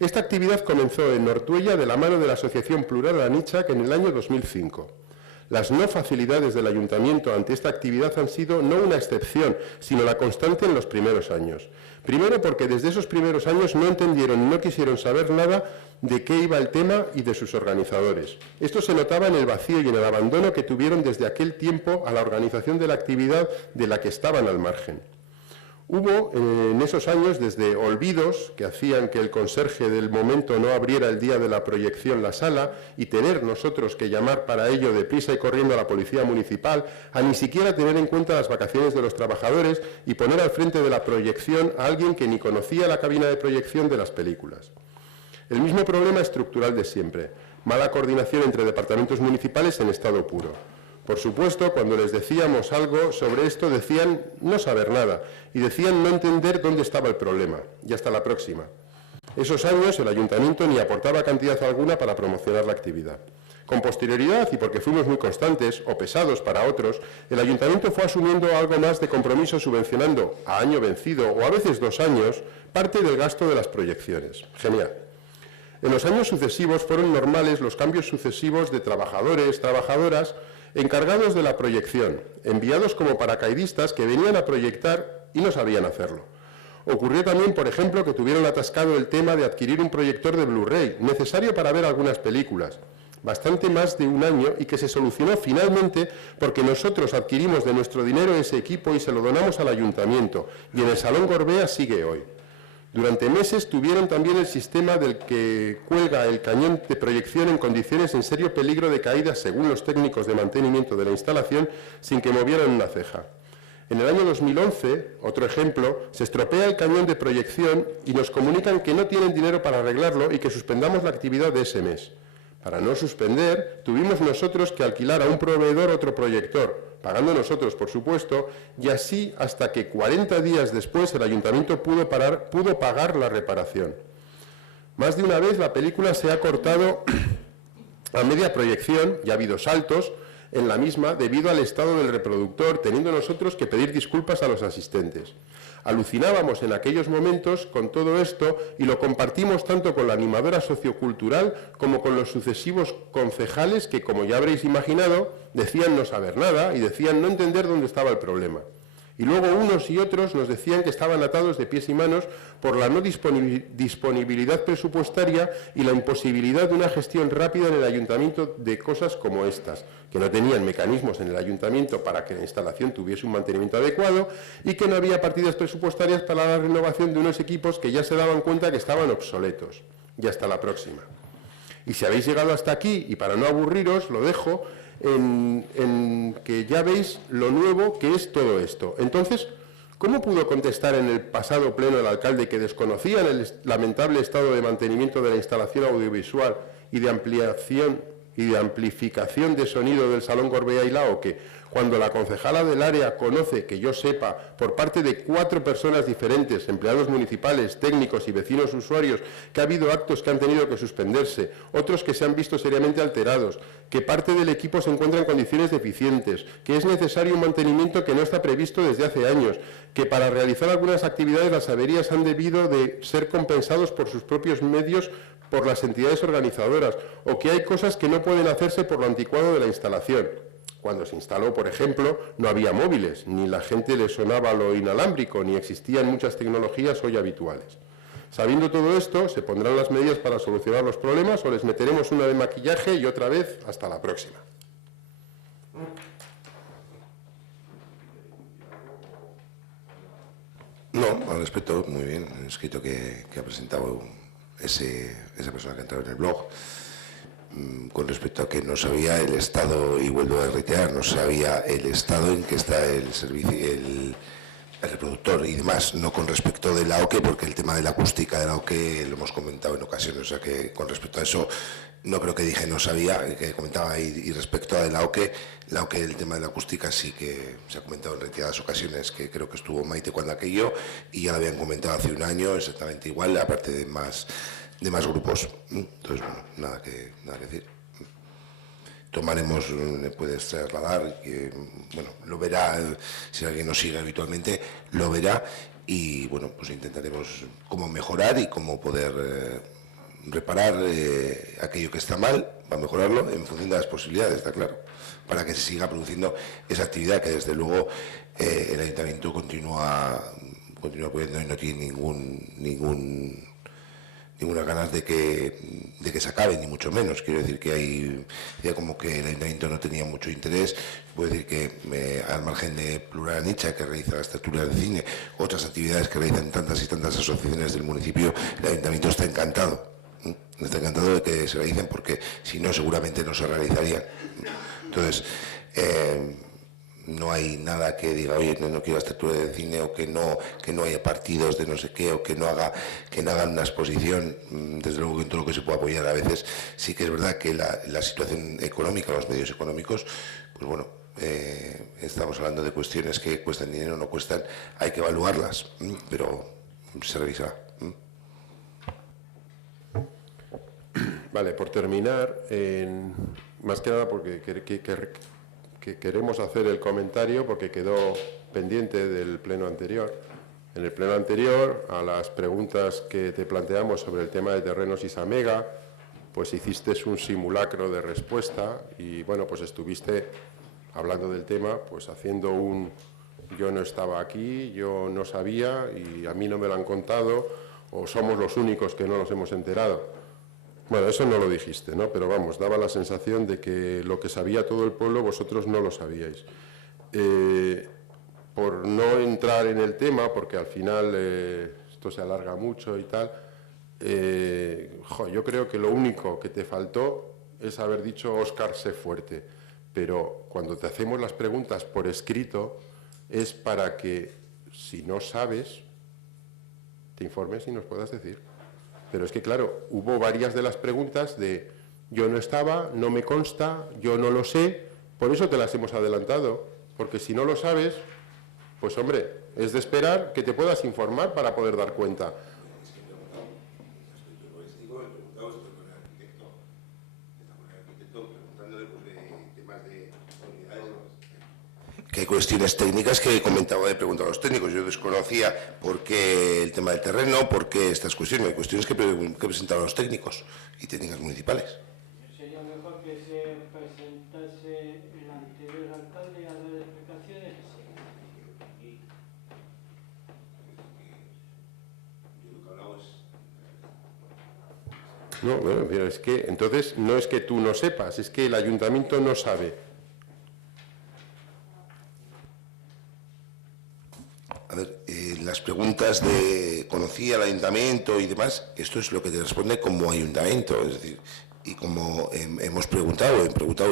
Esta actividad comenzó en Ortuella de la mano de la Asociación Plural Anitzak en el año 2005. Las no facilidades del ayuntamiento ante esta actividad han sido no una excepción, sino la constante en los primeros años. Primero porque desde esos primeros años no entendieron y no quisieron saber nada de qué iba el tema y de sus organizadores. Esto se notaba en el vacío y en el abandono que tuvieron desde aquel tiempo a la organización de la actividad de la que estaban al margen. Hubo en esos años desde olvidos que hacían que el conserje del momento no abriera el día de la proyección la sala y tener nosotros que llamar para ello deprisa y corriendo a la policía municipal, a ni siquiera tener en cuenta las vacaciones de los trabajadores y poner al frente de la proyección a alguien que ni conocía la cabina de proyección de las películas. El mismo problema estructural de siempre, mala coordinación entre departamentos municipales en estado puro. Por supuesto, cuando les decíamos algo sobre esto, decían no saber nada y decían no entender dónde estaba el problema. Y hasta la próxima. Esos años el ayuntamiento ni aportaba cantidad alguna para promocionar la actividad. Con posterioridad, y porque fuimos muy constantes o pesados para otros, el ayuntamiento fue asumiendo algo más de compromiso subvencionando a año vencido o a veces 2 años parte del gasto de las proyecciones. Genial. En los años sucesivos fueron normales los cambios sucesivos de trabajadores, trabajadoras, encargados de la proyección, enviados como paracaidistas que venían a proyectar y no sabían hacerlo. Ocurrió también, por ejemplo, que tuvieron atascado el tema de adquirir un proyector de Blu-ray, necesario para ver algunas películas, bastante más de 1 año, y que se solucionó finalmente porque nosotros adquirimos de nuestro dinero ese equipo y se lo donamos al ayuntamiento, y en el Salón Gorbea sigue hoy. Durante meses tuvieron también el sistema del que cuelga el cañón de proyección en condiciones en serio peligro de caída según los técnicos de mantenimiento de la instalación sin que movieran una ceja. En el año 2011, otro ejemplo, se estropea el cañón de proyección y nos comunican que no tienen dinero para arreglarlo y que suspendamos la actividad de ese mes. Para no suspender, tuvimos nosotros que alquilar a un proveedor otro proyector, pagando nosotros, por supuesto, y así hasta que 40 días después el ayuntamiento pudo pagar la reparación. Más de una vez la película se ha cortado a media proyección y ha habido saltos en la misma debido al estado del reproductor, teniendo nosotros que pedir disculpas a los asistentes. Alucinábamos en aquellos momentos con todo esto y lo compartimos tanto con la animadora sociocultural como con los sucesivos concejales que, como ya habréis imaginado, decían no saber nada y decían no entender dónde estaba el problema. Y luego unos y otros nos decían que estaban atados de pies y manos por la no disponibilidad presupuestaria y la imposibilidad de una gestión rápida en el ayuntamiento de cosas como estas, que no tenían mecanismos en el ayuntamiento para que la instalación tuviese un mantenimiento adecuado y que no había partidas presupuestarias para la renovación de unos equipos que ya se daban cuenta que estaban obsoletos. Y hasta la próxima. Y si habéis llegado hasta aquí, y para no aburriros, lo dejo en que ya veis lo nuevo que es todo esto. Entonces, ¿cómo pudo contestar en el pasado pleno el alcalde que desconocían el lamentable estado de mantenimiento de la instalación audiovisual y de ampliación y de amplificación de sonido del Salón Gorbea y la OCE, cuando la concejala del área conoce, que yo sepa, por parte de 4 personas diferentes, empleados municipales, técnicos y vecinos usuarios, que ha habido actos que han tenido que suspenderse, otros que se han visto seriamente alterados, que parte del equipo se encuentra en condiciones deficientes, que es necesario un mantenimiento que no está previsto desde hace años, que para realizar algunas actividades las averías han debido de ser compensados por sus propios medios por las entidades organizadoras, o que hay cosas que no pueden hacerse por lo anticuado de la instalación. Cuando se instaló, por ejemplo, no había móviles, ni la gente le sonaba lo inalámbrico, ni existían muchas tecnologías hoy habituales. Sabiendo todo esto, se pondrán las medidas para solucionar los problemas o les meteremos una de maquillaje y otra vez hasta la próxima. No, al respecto, muy bien, el escrito que ha presentado esa persona que ha entrado en el blog. Con respecto a que no sabía el estado, y vuelvo a reiterar, no sabía el estado en que está el servicio, el reproductor y demás, no con respecto de la OCE, porque el tema de la acústica de la OCE lo hemos comentado en ocasiones, o sea que con respecto a eso no creo que dije no sabía, que comentaba, y respecto a la OCE, el tema de la acústica sí que se ha comentado en reiteradas ocasiones, que creo que estuvo Maite cuando aquello, y ya lo habían comentado hace un año exactamente igual, aparte de más grupos. Entonces, bueno, nada que decir. Tomaremos, le puedes trasladar, que, bueno, lo verá, si alguien nos sigue habitualmente, lo verá, y bueno, pues intentaremos cómo mejorar y cómo poder reparar aquello que está mal, para mejorarlo en función de las posibilidades, está claro, para que se siga produciendo esa actividad que desde luego el Ayuntamiento continúa apoyando y no tiene ninguna ganas de que se acabe, ni mucho menos. Quiero decir que hay, ya como que el Ayuntamiento no tenía mucho interés. Puedo decir que al margen de Plural Anicha, que realiza las tertulias de cine, otras actividades que realizan tantas y tantas asociaciones del municipio, el Ayuntamiento está encantado. Está encantado de que se realicen, porque si no seguramente no se realizarían. Entonces, no hay nada que diga, oye, no quiero las tertulias de cine, o que no haya partidos de no sé qué, o que no hagan una exposición. Desde luego que en todo lo que se puede apoyar. A veces sí que es verdad que la situación económica, los medios económicos, pues bueno, estamos hablando de cuestiones que cuestan dinero o no cuestan, hay que evaluarlas, pero se revisará. Vale, por terminar, más que nada porque que queremos hacer el comentario porque quedó pendiente del pleno anterior. En el pleno anterior, a las preguntas que te planteamos sobre el tema de terrenos Isamega, pues hiciste un simulacro de respuesta y, bueno, pues estuviste hablando del tema, pues haciendo yo no estaba aquí, yo no sabía y a mí no me lo han contado, o somos los únicos que no nos hemos enterado. Bueno, eso no lo dijiste, ¿no? Pero vamos, daba la sensación de que lo que sabía todo el pueblo vosotros no lo sabíais. Por no entrar en el tema, porque al final esto se alarga mucho y tal, yo creo que lo único que te faltó es haber dicho Óscar, sé fuerte. Pero cuando te hacemos las preguntas por escrito es para que, si no sabes, te informes y nos puedas decir. Pero es que, claro, hubo varias de las preguntas de yo no estaba, no me consta, yo no lo sé, por eso te las hemos adelantado, porque si no lo sabes, pues hombre, es de esperar que te puedas informar para poder dar cuenta. Que hay cuestiones técnicas que he preguntado a los técnicos. Yo desconocía por qué el tema del terreno, por qué estas cuestiones. Hay cuestiones que presentaron los técnicos y técnicas municipales. Sería mejor que se presentase el anterior alcalde a dar explicaciones. No, bueno, pero es que entonces no es que tú no sepas, es que el ayuntamiento no sabe. A ver, las preguntas de conocía el ayuntamiento y demás, esto es lo que te responde como ayuntamiento, es decir, y como hemos preguntado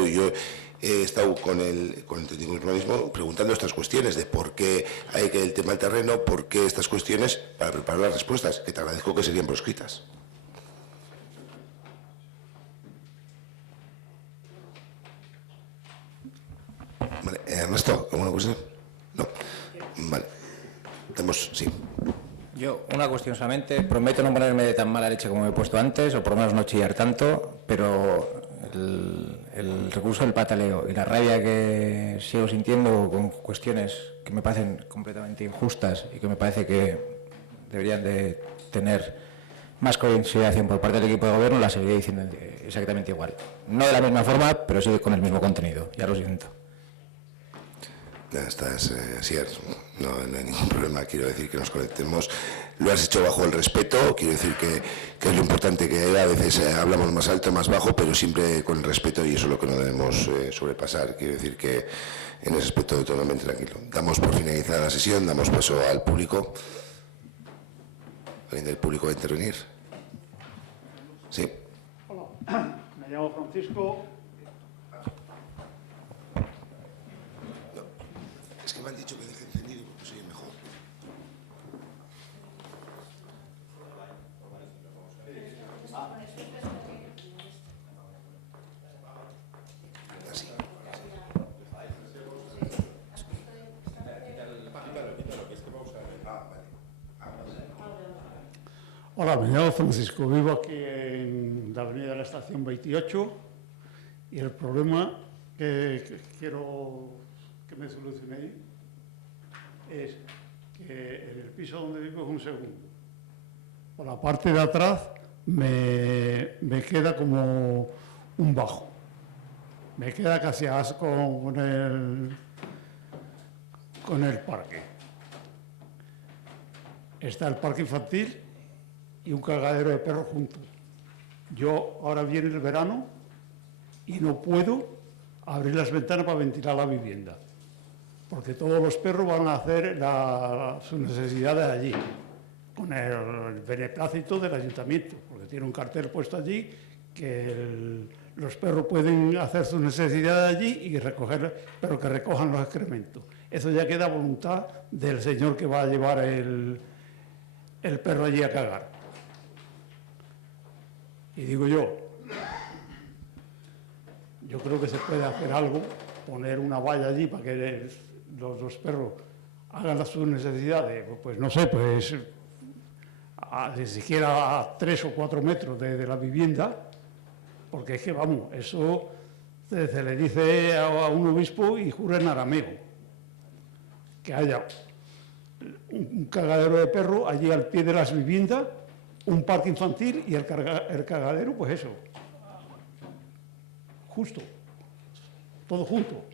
y yo he estado con el técnico de urbanismo preguntando estas cuestiones de por qué hay que el tema del terreno, por qué estas cuestiones, para preparar las respuestas, que te agradezco que serían proscritas. Vale, Ernesto, ¿alguna cuestión? No. Vale. Sí. Yo, una cuestión solamente. Prometo no ponerme de tan mala leche como me he puesto antes, o por lo menos no chillar tanto, pero el recurso del pataleo y la rabia que sigo sintiendo con cuestiones que me parecen completamente injustas y que me parece que deberían de tener más consideración por parte del equipo de gobierno, la seguiré diciendo exactamente igual. No de la misma forma, pero sí con el mismo contenido. Ya lo siento. Ya estás, Asier, no hay ningún problema. Quiero decir que nos conectemos. Lo has hecho bajo el respeto. Quiero decir que es lo importante que a veces hablamos más alto, más bajo, pero siempre con el respeto, y eso es lo que no debemos sobrepasar. Quiero decir que en ese aspecto totalmente tranquilo. Damos por finalizada la sesión, damos paso al público. ¿Alguien del público va a intervenir? Sí. Hola, me llamo Francisco. Es que me han dicho que deje encendido porque soy mejor. Así. Hola, me llamo Francisco. Vivo aquí en la avenida de la Estación 28 y el problema que quiero que me solucionéis es que en el piso donde vivo es un segundo. Por la parte de atrás me queda como un bajo. Me queda casi asco con el parque. Está el parque infantil y un cargadero de perros juntos. Yo ahora viene el verano y no puedo abrir las ventanas para ventilar la vivienda, porque todos los perros van a hacer sus necesidades allí, con el beneplácito del ayuntamiento, porque tiene un cartel puesto allí que los perros pueden hacer sus necesidades allí y recoger, pero que recojan los excrementos. Eso ya queda a voluntad del señor que va a llevar el perro allí a cagar. Y digo yo creo que se puede hacer algo, poner una valla allí para que los perros hagan sus necesidades, pues no sé, pues ni siquiera a 3 o 4 metros de la vivienda, porque es que, vamos, eso se le dice a un obispo y jura en arameo, que haya un cagadero de perro allí al pie de las viviendas, un parque infantil y el cagadero, pues eso, justo, todo junto.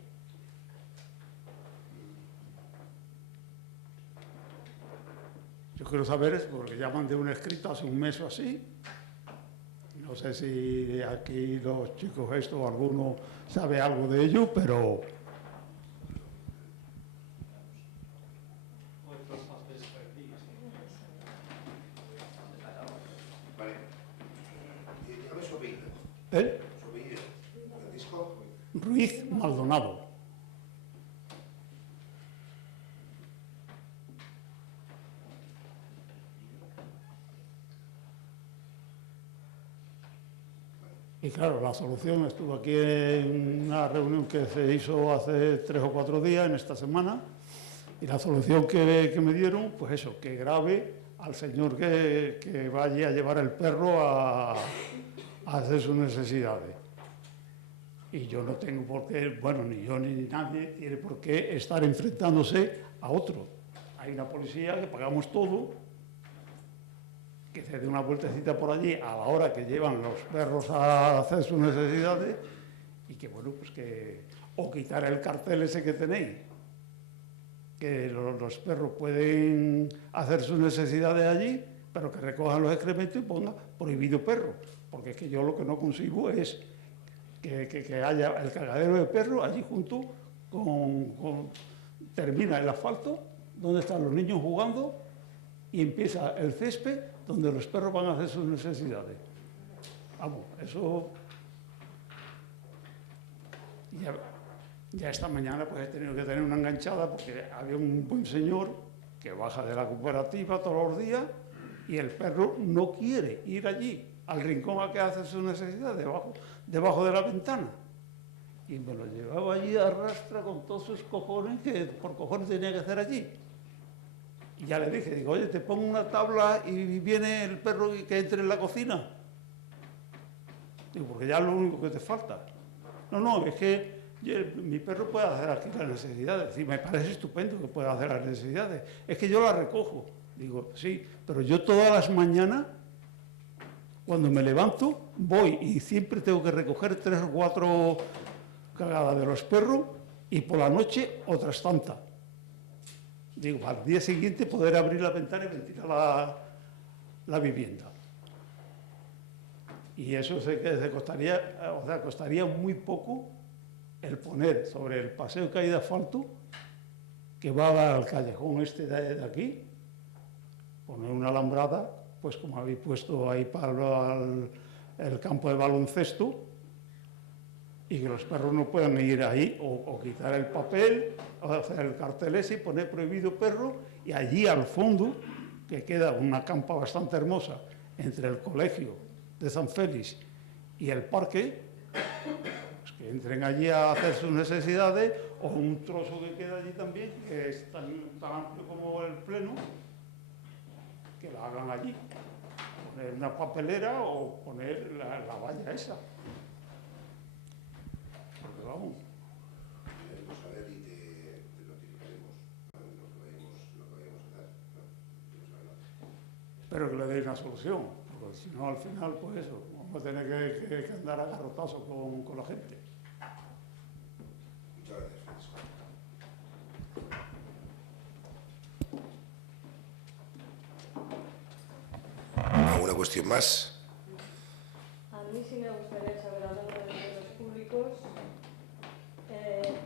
Yo quiero saber, porque ya mandé un escrito hace un mes o así, no sé si aquí los chicos esto o alguno sabe algo de ello, pero... ¿Eh? Ruiz Maldonado. Y claro, la solución, estuve aquí en una reunión que se hizo hace 3 o 4 días, en esta semana, y la solución que me dieron, pues eso, que grabe al señor que vaya a llevar el perro a hacer sus necesidades. Y yo no tengo por qué, bueno, ni yo ni nadie tiene por qué estar enfrentándose a otro. Hay una policía que pagamos todo, que se dé una vueltecita por allí a la hora que llevan los perros a hacer sus necesidades y que, bueno, pues que... O quitar el cartel ese que tenéis, que los perros pueden hacer sus necesidades allí, pero que recojan los excrementos y ponga prohibido perro. Porque es que yo lo que no consigo es que haya el cagadero de perros allí junto termina el asfalto donde están los niños jugando y empieza el césped donde los perros van a hacer sus necesidades. Vamos, eso... Ya esta mañana pues he tenido que tener una enganchada porque había un buen señor que baja de la cooperativa todos los días y el perro no quiere ir allí al rincón a que hace sus necesidades, debajo de la ventana. y me lo llevaba allí a rastra con todos sus cojones, que por cojones tenía que hacer allí. Y ya le dije, digo, oye, te pongo una tabla y viene el perro y que entre en la cocina. Digo, porque ya es lo único que te falta. No, es que mi perro puede hacer aquí las necesidades. Y me parece estupendo que pueda hacer las necesidades. Es que yo las recojo. Digo, sí, pero yo todas las mañanas, cuando me levanto, voy y siempre tengo que recoger 3 o 4 cagadas de los perros y por la noche otras tantas. Digo, al día siguiente poder abrir la ventana y ventilar la vivienda. Y eso costaría muy poco el poner sobre el paseo que hay de asfalto, que va al callejón este de aquí, poner una alambrada, pues como habéis puesto ahí para el campo de baloncesto, y que los perros no puedan ir ahí, o quitar el papel, o hacer el cartel ese y poner prohibido perro, y allí al fondo, que queda una campa bastante hermosa, entre el colegio de San Félix y el parque, pues que entren allí a hacer sus necesidades, o un trozo que queda allí también, que es tan amplio como el pleno, que la hagan allí. Poner una papelera o poner la valla esa. Porque vamos. Vamos a ver y te notificaremos lo que vayamos a hacer. Espero que le deis una solución, porque si no, al final, pues eso, vamos a tener que andar a garrotazos con la gente. Muchas gracias, Francisco. ¿Alguna cuestión más? A mí sí me gustaría saber, hablando de dineros públicos,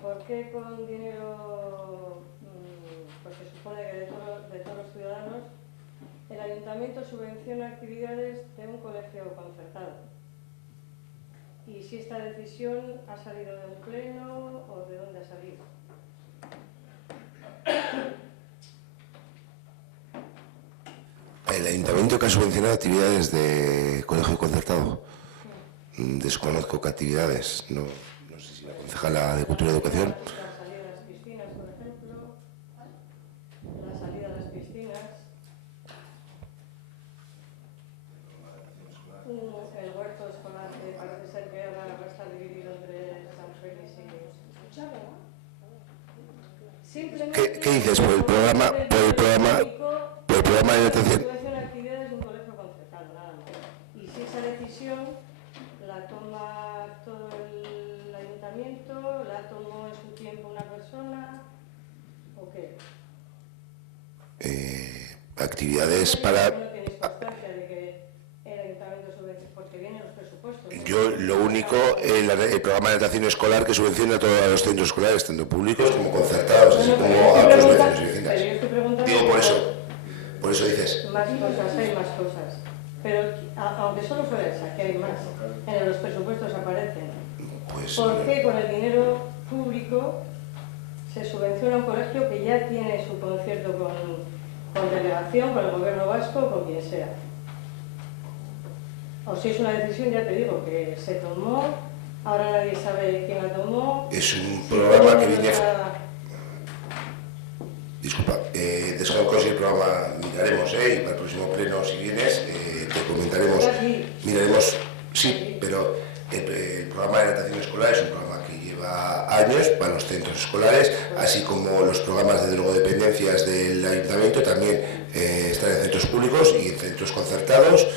¿por qué con dinero, porque supone que de todos los ciudadanos, el ayuntamiento subvenciona actividades de un colegio concertado? Y si esta decisión ha salido de un pleno o de dónde ha salido. El ayuntamiento que ha subvencionado actividades de colegio concertado. Desconozco qué actividades. No sé si la concejala de Cultura y Educación. La salida a las piscinas, por ejemplo. La salida a las piscinas. El huerto escolar, que parece ser que ahora va a estar dividido entre San Félix y... ¿Qué dices? ¿Por el programa de alimentación? Subvención a actividades de un colegio concertado, nada más. Y si esa decisión la toma todo el ayuntamiento, la tomó en su tiempo una persona, ¿o qué? Actividades para... No tienes constancia de que el ayuntamiento subvenciona, porque vienen los presupuestos. Yo, lo único, el programa de natación escolar que subvenciona a todos los centros escolares, tanto públicos como concertados, así como a otros vecinos y vecinas. Digo por eso dices. Más cosas, hay más cosas. Pero aunque solo fuera esa, que hay más, en los presupuestos aparecen. Pues, ¿por qué con el dinero público se subvenciona un colegio que ya tiene su concierto con delegación, con el gobierno vasco, con quien sea? O si es una decisión, ya te digo, que se tomó, ahora nadie sabe quién la tomó. Es un programa que viene... Disculpa, desconozco si el programa miraremos, y para el próximo pleno, si vienes, te comentaremos. Miraremos, sí, pero el programa de natación escolar es un programa que lleva años para los centros escolares, así como los programas de drogodependencias del ayuntamiento también están en centros públicos y en centros concertados.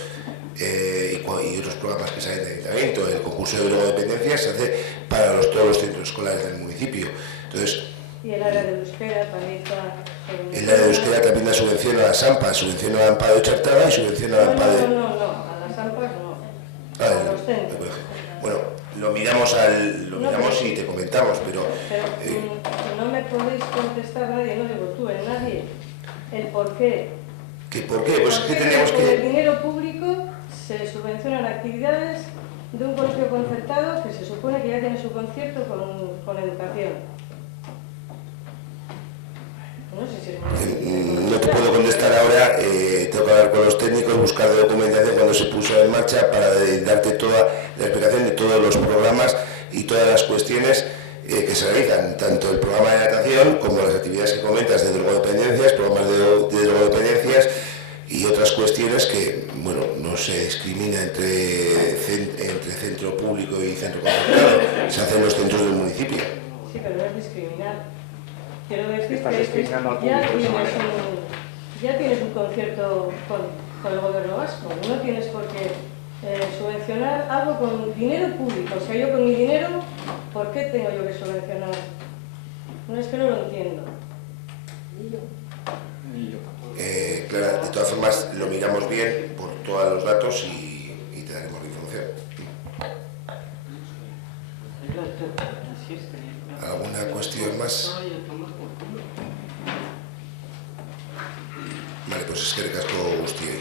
Y otros programas que salen del ayuntamiento. El concurso de drogodependencia se hace para todos los centros escolares del municipio. Entonces, y el área de euskera también está... El área de euskera también da subvención a las AMPAs, subvenciona a la AMPA de Chartada y subvenciona a la AMPA de... No, a las AMPAs no. A los centros. Bueno, lo miramos y te comentamos, pero no me podéis contestar nadie, no digo tú, en nadie, el por qué. ¿Qué por qué? Pues es que tenemos con el que... dinero público se subvencionan actividades de un colegio concertado que se supone que ya tiene su concierto con educación. No sé si es No te puedo contestar ahora, tengo que hablar con los técnicos, buscar documentación cuando se puso en marcha para darte toda la explicación de todos los programas y todas las cuestiones que se realizan, tanto el programa de natación como las actividades que comentas de drogodependencias, programas de drogodependencias y otras cuestiones que, bueno, no se discrimina entre centro público y centro concertado, se hacen en los centros del municipio. Sí, pero no es discriminar. Quiero decir Estás que discriminando al público, ya tienes un concierto con el gobierno vasco, no tienes por qué subvencionar algo con dinero público. O sea, yo con mi dinero, ¿por qué tengo yo que subvencionar? No, es que no lo entiendo. Clara, de todas formas lo miramos bien por todos los datos y te daremos la información. ¿Alguna cuestión más? Vale, pues eskerrik asko guztioi.